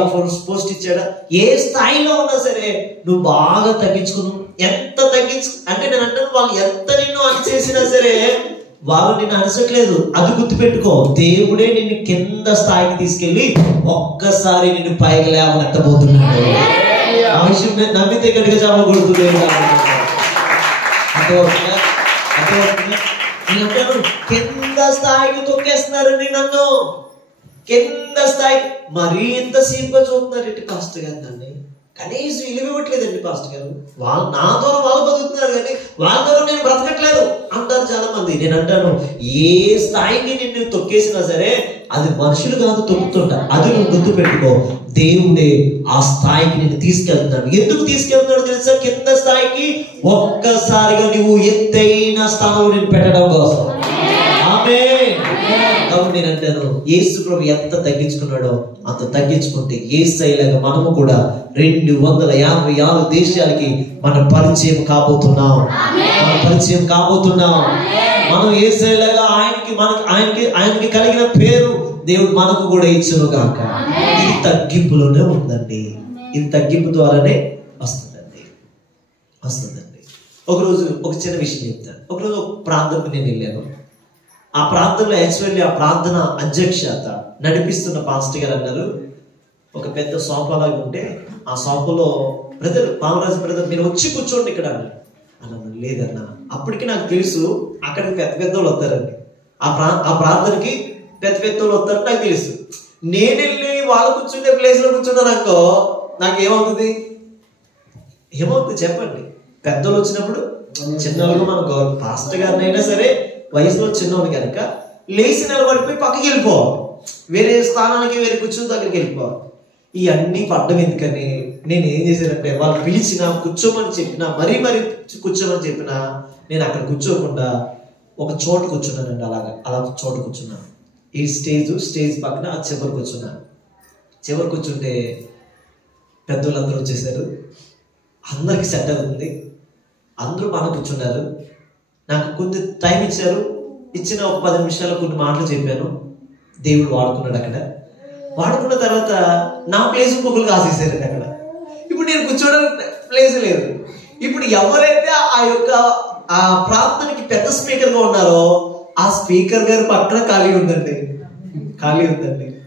పోస్ట్ ఇచ్చాడా, ఏ స్థాయిలో ఉన్నా సరే నువ్వు బాగా తగ్గించుకున్నావు. ఎంత అంటే నేను అంటాను, వాళ్ళు ఎంత నిన్ను అనిచేసినా సరే వాళ్ళు నిన్ను అనసట్లేదు. అది గుర్తుపెట్టుకో, దేవుడే నిన్ను కింద స్థాయికి తీసుకెళ్లి ఒక్కసారి నిన్ను పైకి లేవనెత్తబోతున్నాడు. ఆ విషయం నమ్మితే గట్టిగా చాలు కొడుతుంది. కింద స్థాయికి తొక్కేస్తున్నారండి నన్ను. కింద స్థాయి మరీ ఎంత సీన్గా చూస్తున్నారు. ఇటు కాస్ట్ కదండి, కనీసం ఇల్లు ఇవ్వట్లేదండి పాస్టర్ గారు. వాళ్ళు నా ద్వారా వాళ్ళు బతుకుతున్నారు కానీ వాళ్ళ ద్వారా నేను బ్రతకట్లేదు అంటారు చాలా ఉంది. నేను అంటాను, ఏ స్థాయికి నిన్ను తొక్కేసినా సరే అది మనుషులు కాదు తొక్కుతుంటా. అది నువ్వు గుర్తు పెట్టుకో, దేవుడే ఆ స్థాయికి నిన్ను తీసుకెళ్తున్నాడు. ఎందుకు తీసుకెళ్తున్నాడు తెలుసా? కింద స్థాయికి ఒక్కసారిగా నువ్వు ఎత్తైన స్థానంలో నేను పెట్టడం కోసం. ఆమేన్. కాబట్టి నేను అంటాను, యేసు ప్రభు ఎంత తగ్గించుకున్నాడో అంత తగ్గించుకుంటే యేసయ్యలాగా మనము కూడా 256 దేశాలకి మనం పరిచయం కాబోతున్నాం. మనం యేసయ్యలాగా ఆయనకి కలిగిన పేరు దేవుడు మనకు కూడా ఇచ్చును గాక. ఇది తగ్గింపులోనే ఉందండి. ఇది తగ్గింపు ద్వారానే వస్తుందండి. ఒకరోజు ఒక చిన్న విషయం చెప్తాను. ఒకరోజు ఒక ప్రాంతంకు నేను వెళ్ళాను. ఆ ప్రాంతంలో యాక్చువల్లీ ఆ ప్రార్థన అధ్యక్షత నడిపిస్తున్న పాస్టర్ గారు అన్నారు, ఒక పెద్ద సోఫాలాగా ఉంటే ఆ సోఫాలో బ్రదర్ పామరాజు బ్రదర్ మీరు వచ్చి కూర్చోండి ఇక్కడ అన్నాను. లేదన్నా, అప్పటికి నాకు తెలుసు అక్కడికి పెద్ద పెద్దోళ్ళు వస్తారండి. ఆ ప్రార్థనకి పెద్ద పెద్దోళ్ళు వస్తారని నాకు తెలుసు. నేను వెళ్ళి వాళ్ళు కూర్చుంటే ప్లేస్ లో కూర్చున్నాను అనుకో, నాకు ఏమవుతుంది చెప్పండి. పెద్దోళ్ళు వచ్చినప్పుడు చిన్నోళ్ళకు మనం పాస్టర్ గారిని అయినా సరే వయసులో చిన్నోడు కనుక లేచి నిలబడిపోయి పక్కకి వెళ్ళిపోవాలి, వేరే స్థానానికి వేరే కూర్చుని దగ్గరికి వెళ్ళిపోవాలి. ఇవన్నీ పడ్డం ఎందుకని నేను ఏం చేశానంటే, వాళ్ళు పిలిచినా కూర్చోమని చెప్పినా మరీ కూర్చోమని చెప్పినా నేను అక్కడ కూర్చోకుండా ఒక చోట కూర్చున్నానండి. అలా చోట కూర్చున్నాను. ఈ స్టేజ్ పక్కన ఆ చివరికి కూర్చున్నాను. చివరికి కూర్చుంటే పెద్దోళ్ళందరూ వచ్చేసారు. అందరికి సెట్ అవుతుంది. అందరూ బాగా కూర్చున్నారు. నాకు కొంత టైం ఇచ్చారు. ఇచ్చిన ఒక 10 నిమిషాలు కొన్ని మాటలు చెప్పాను. దేవుడు వాడుకున్నాడు. అక్కడ వాడుకున్న తర్వాత నా ప్లేస్ ఇంకొకరు కాసేసారండి అక్కడ. ఇప్పుడు నేను కూర్చోడానికి ప్లేస్ లేదు. ఇప్పుడు ఎవరైతే ఆ ప్రార్థనకి పెద్ద స్పీకర్ గా ఉన్నారో ఆ స్పీకర్ గారు పక్కన ఖాళీ ఉందండి.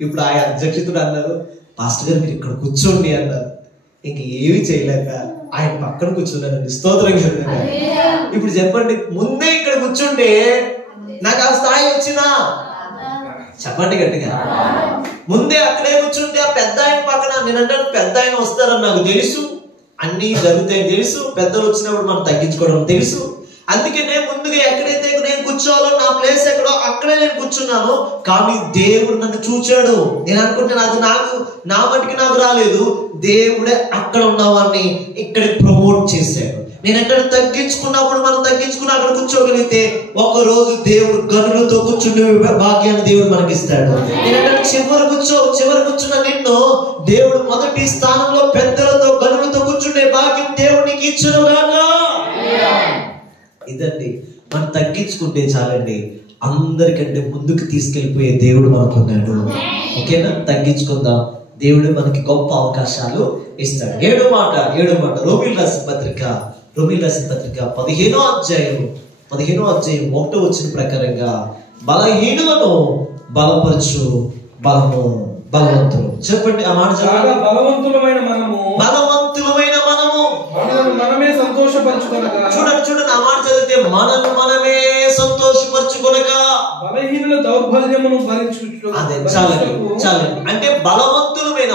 ఇప్పుడు ఆ అధ్యక్షుడు అన్నారు, పాస్టర్ గారు మీరు ఇక్కడ కూర్చోండి అన్నారు. ఇంక ఏమి చేయలేక ఆయన పక్కన కూర్చున్నానండి. స్తోత్రం. ఇప్పుడు చెప్పండి, ముందే ఇక్కడ కూర్చుంటే నాకు ఆ స్థాయి వచ్చినా? చెప్పండి గట్టిగా. ముందే అక్కడే కూర్చుంటే ఆ పెద్ద ఆయన పక్కన, నేనంటే పెద్ద ఆయన వస్తారని నాకు తెలుసు, అన్ని జరుగుతాయని తెలుసు, పెద్దలు వచ్చినప్పుడు మనం తగ్గించుకోవడం తెలుసు. అందుకే నేను ముందుగా ఎక్కడైతే నేను కూర్చోవాలో నా ప్లేస్ ఎక్కడో అక్కడే నేను కూర్చున్నాను. కానీ దేవుడు నన్ను చూచాడు. నేను అనుకుంటాను అది నా మటుకి నాకు రాలేదు, దేవుడే అక్కడ ఉన్నవాడిని ఇక్కడికి ప్రమోట్ చేశాడు. నేను ఎక్కడ తగ్గించుకున్నప్పుడు మనం తగ్గించుకుని అక్కడ కూర్చోగలిగితే ఒక రోజు దేవుడు గనులతో కూర్చుండే భాగ్యాన్ని దేవుడు మనకిస్తాడు. నేను ఎక్కడ చివరి కూర్చున్న నిన్ను దేవుడు మొదటి స్థానంలో పెద్దలతో గనులతో కూర్చుండే భాగ్యం దేవునికి ఇచ్చును గాక. ఇదండి, మనం తగ్గించుకుంటే చాలండి, అందరికంటే ముందుకు తీసుకెళ్ళిపోయే దేవుడు మనకున్నాడు. ఓకేనా? తగ్గించుకుందాం, దేవుడు మనకి గొప్ప అవకాశాలు ఇస్తాడు. 7వ మాట రోమీయులకు రాసిన పత్రిక 15వ అధ్యాయం 1వ వచనం ప్రకారంగా బలహీనులను బలపరచు బలవంతులు. చెప్పండి ఆ మాట. బలవంతులమైన మనము మనమే సంతోషపరచుకొనక. చూడండి ఆ మాట చదివితే, మనమే సంతోషపరచుకొనక బలహీనుల దౌర్బల్యమును భరించుచు. అదే చాలండి. అంటే బలవంతులమైన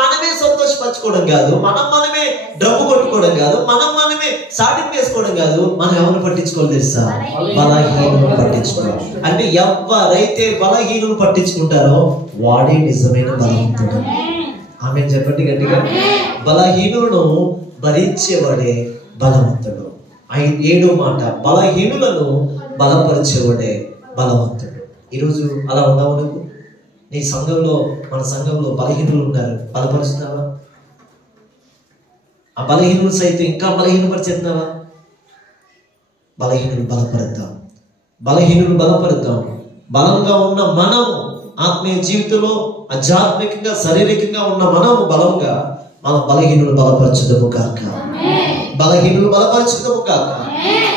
మనమే సంతోషపరచుకోవడం కాదు, మనమే డబ్బు కొట్టుకోవడం కాదు, మనమే సాటింపు వేసుకోవడం కాదు. మనం ఎవరిని పట్టించుకోవాలి తెలుసా? బలహీనులు పట్టించుకోవాలి. అంటే ఎవరైతే బలహీనులు పట్టించుకుంటారో వాడే నిజమైన బలవంతుడు. ఆమె చెప్పండి గట్టిగా. బలహీనులను భరించేవాడే బలవంతుడు. 7వ మాట, బలహీనులను బలపరిచేవాడే బలవంతుడు. ఈరోజు అలా ఉన్నావు నువ్వు? నీ సంఘంలో, మన సంఘంలో బలహీనులు ఉన్నారు, బలపరుస్తున్నావా? ఆ బలహీనులు సైతం ఇంకా బలహీనపరిచేస్తున్నావా? బలహీనులు బలపరుద్దాం. బలంగా ఉన్న మనం ఆత్మీయ జీవితంలో, ఆధ్యాత్మికంగా, శారీరకంగా ఉన్న మనము బలంగా, మన బలహీనులు బలపరచుదము కాక.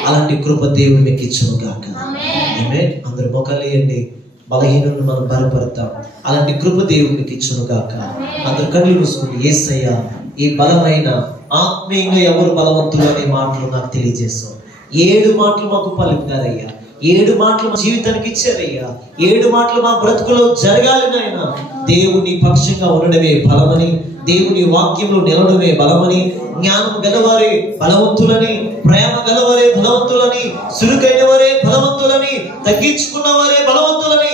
అలాంటి కృప దేవుడు మీకు ఇచ్చును కాక. అందరు మొక్కలేయండి. బలహీనులను మనం బలపడతాం. అలాంటి కృప దేవుడికి ఇచ్చును గాక. అందరు కళ్ళు మూసుకుని, యేసయ్య ఈ బలమైన ఆత్మీయంగా ఎవరు బలవంతులు అనే మాటలు నాకు తెలియజేస్తాం. 7 మాటలు మాకు పలుకుతారయ్యా. 7 మాటలు మా జీవితానికి ఇచ్చారయ్యా. 7 మాటలు మా బ్రతుకులో జరగాలి నాయనా. దేవుని పక్షంగా ఉండడమే బలమని, దేవుని వాక్యంలో నిలవడమే బలమని, జ్ఞానం గలవారే బలవంతులని, ప్రేమ గలవారే బలవంతులని, సురుకైన వారే బలవంతులని, గ్రహించుకున్న వారే బలవంతులని,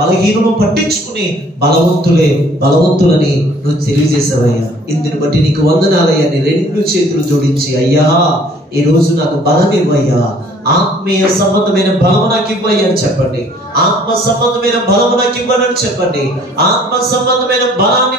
బలహీనులు పట్టించుకుని బలవంతులని నువ్వు తెలియజేసావయ్యా. ఇందుని బట్టి నీకు వందనాలయ్యా. నీ 2 చేతులు జోడించి, అయ్యా ఈ రోజు నాకు బలం ఇవ్వయ్యా, ఆత్మీయ సంబంధమైన బలము నాకు ఇవ్వయ్యా అని చెప్పండి. ఆత్మ సంబంధమైన బలము నాకు ఇవ్వని చెప్పండి. ఆత్మ సంబంధమైన బలాన్ని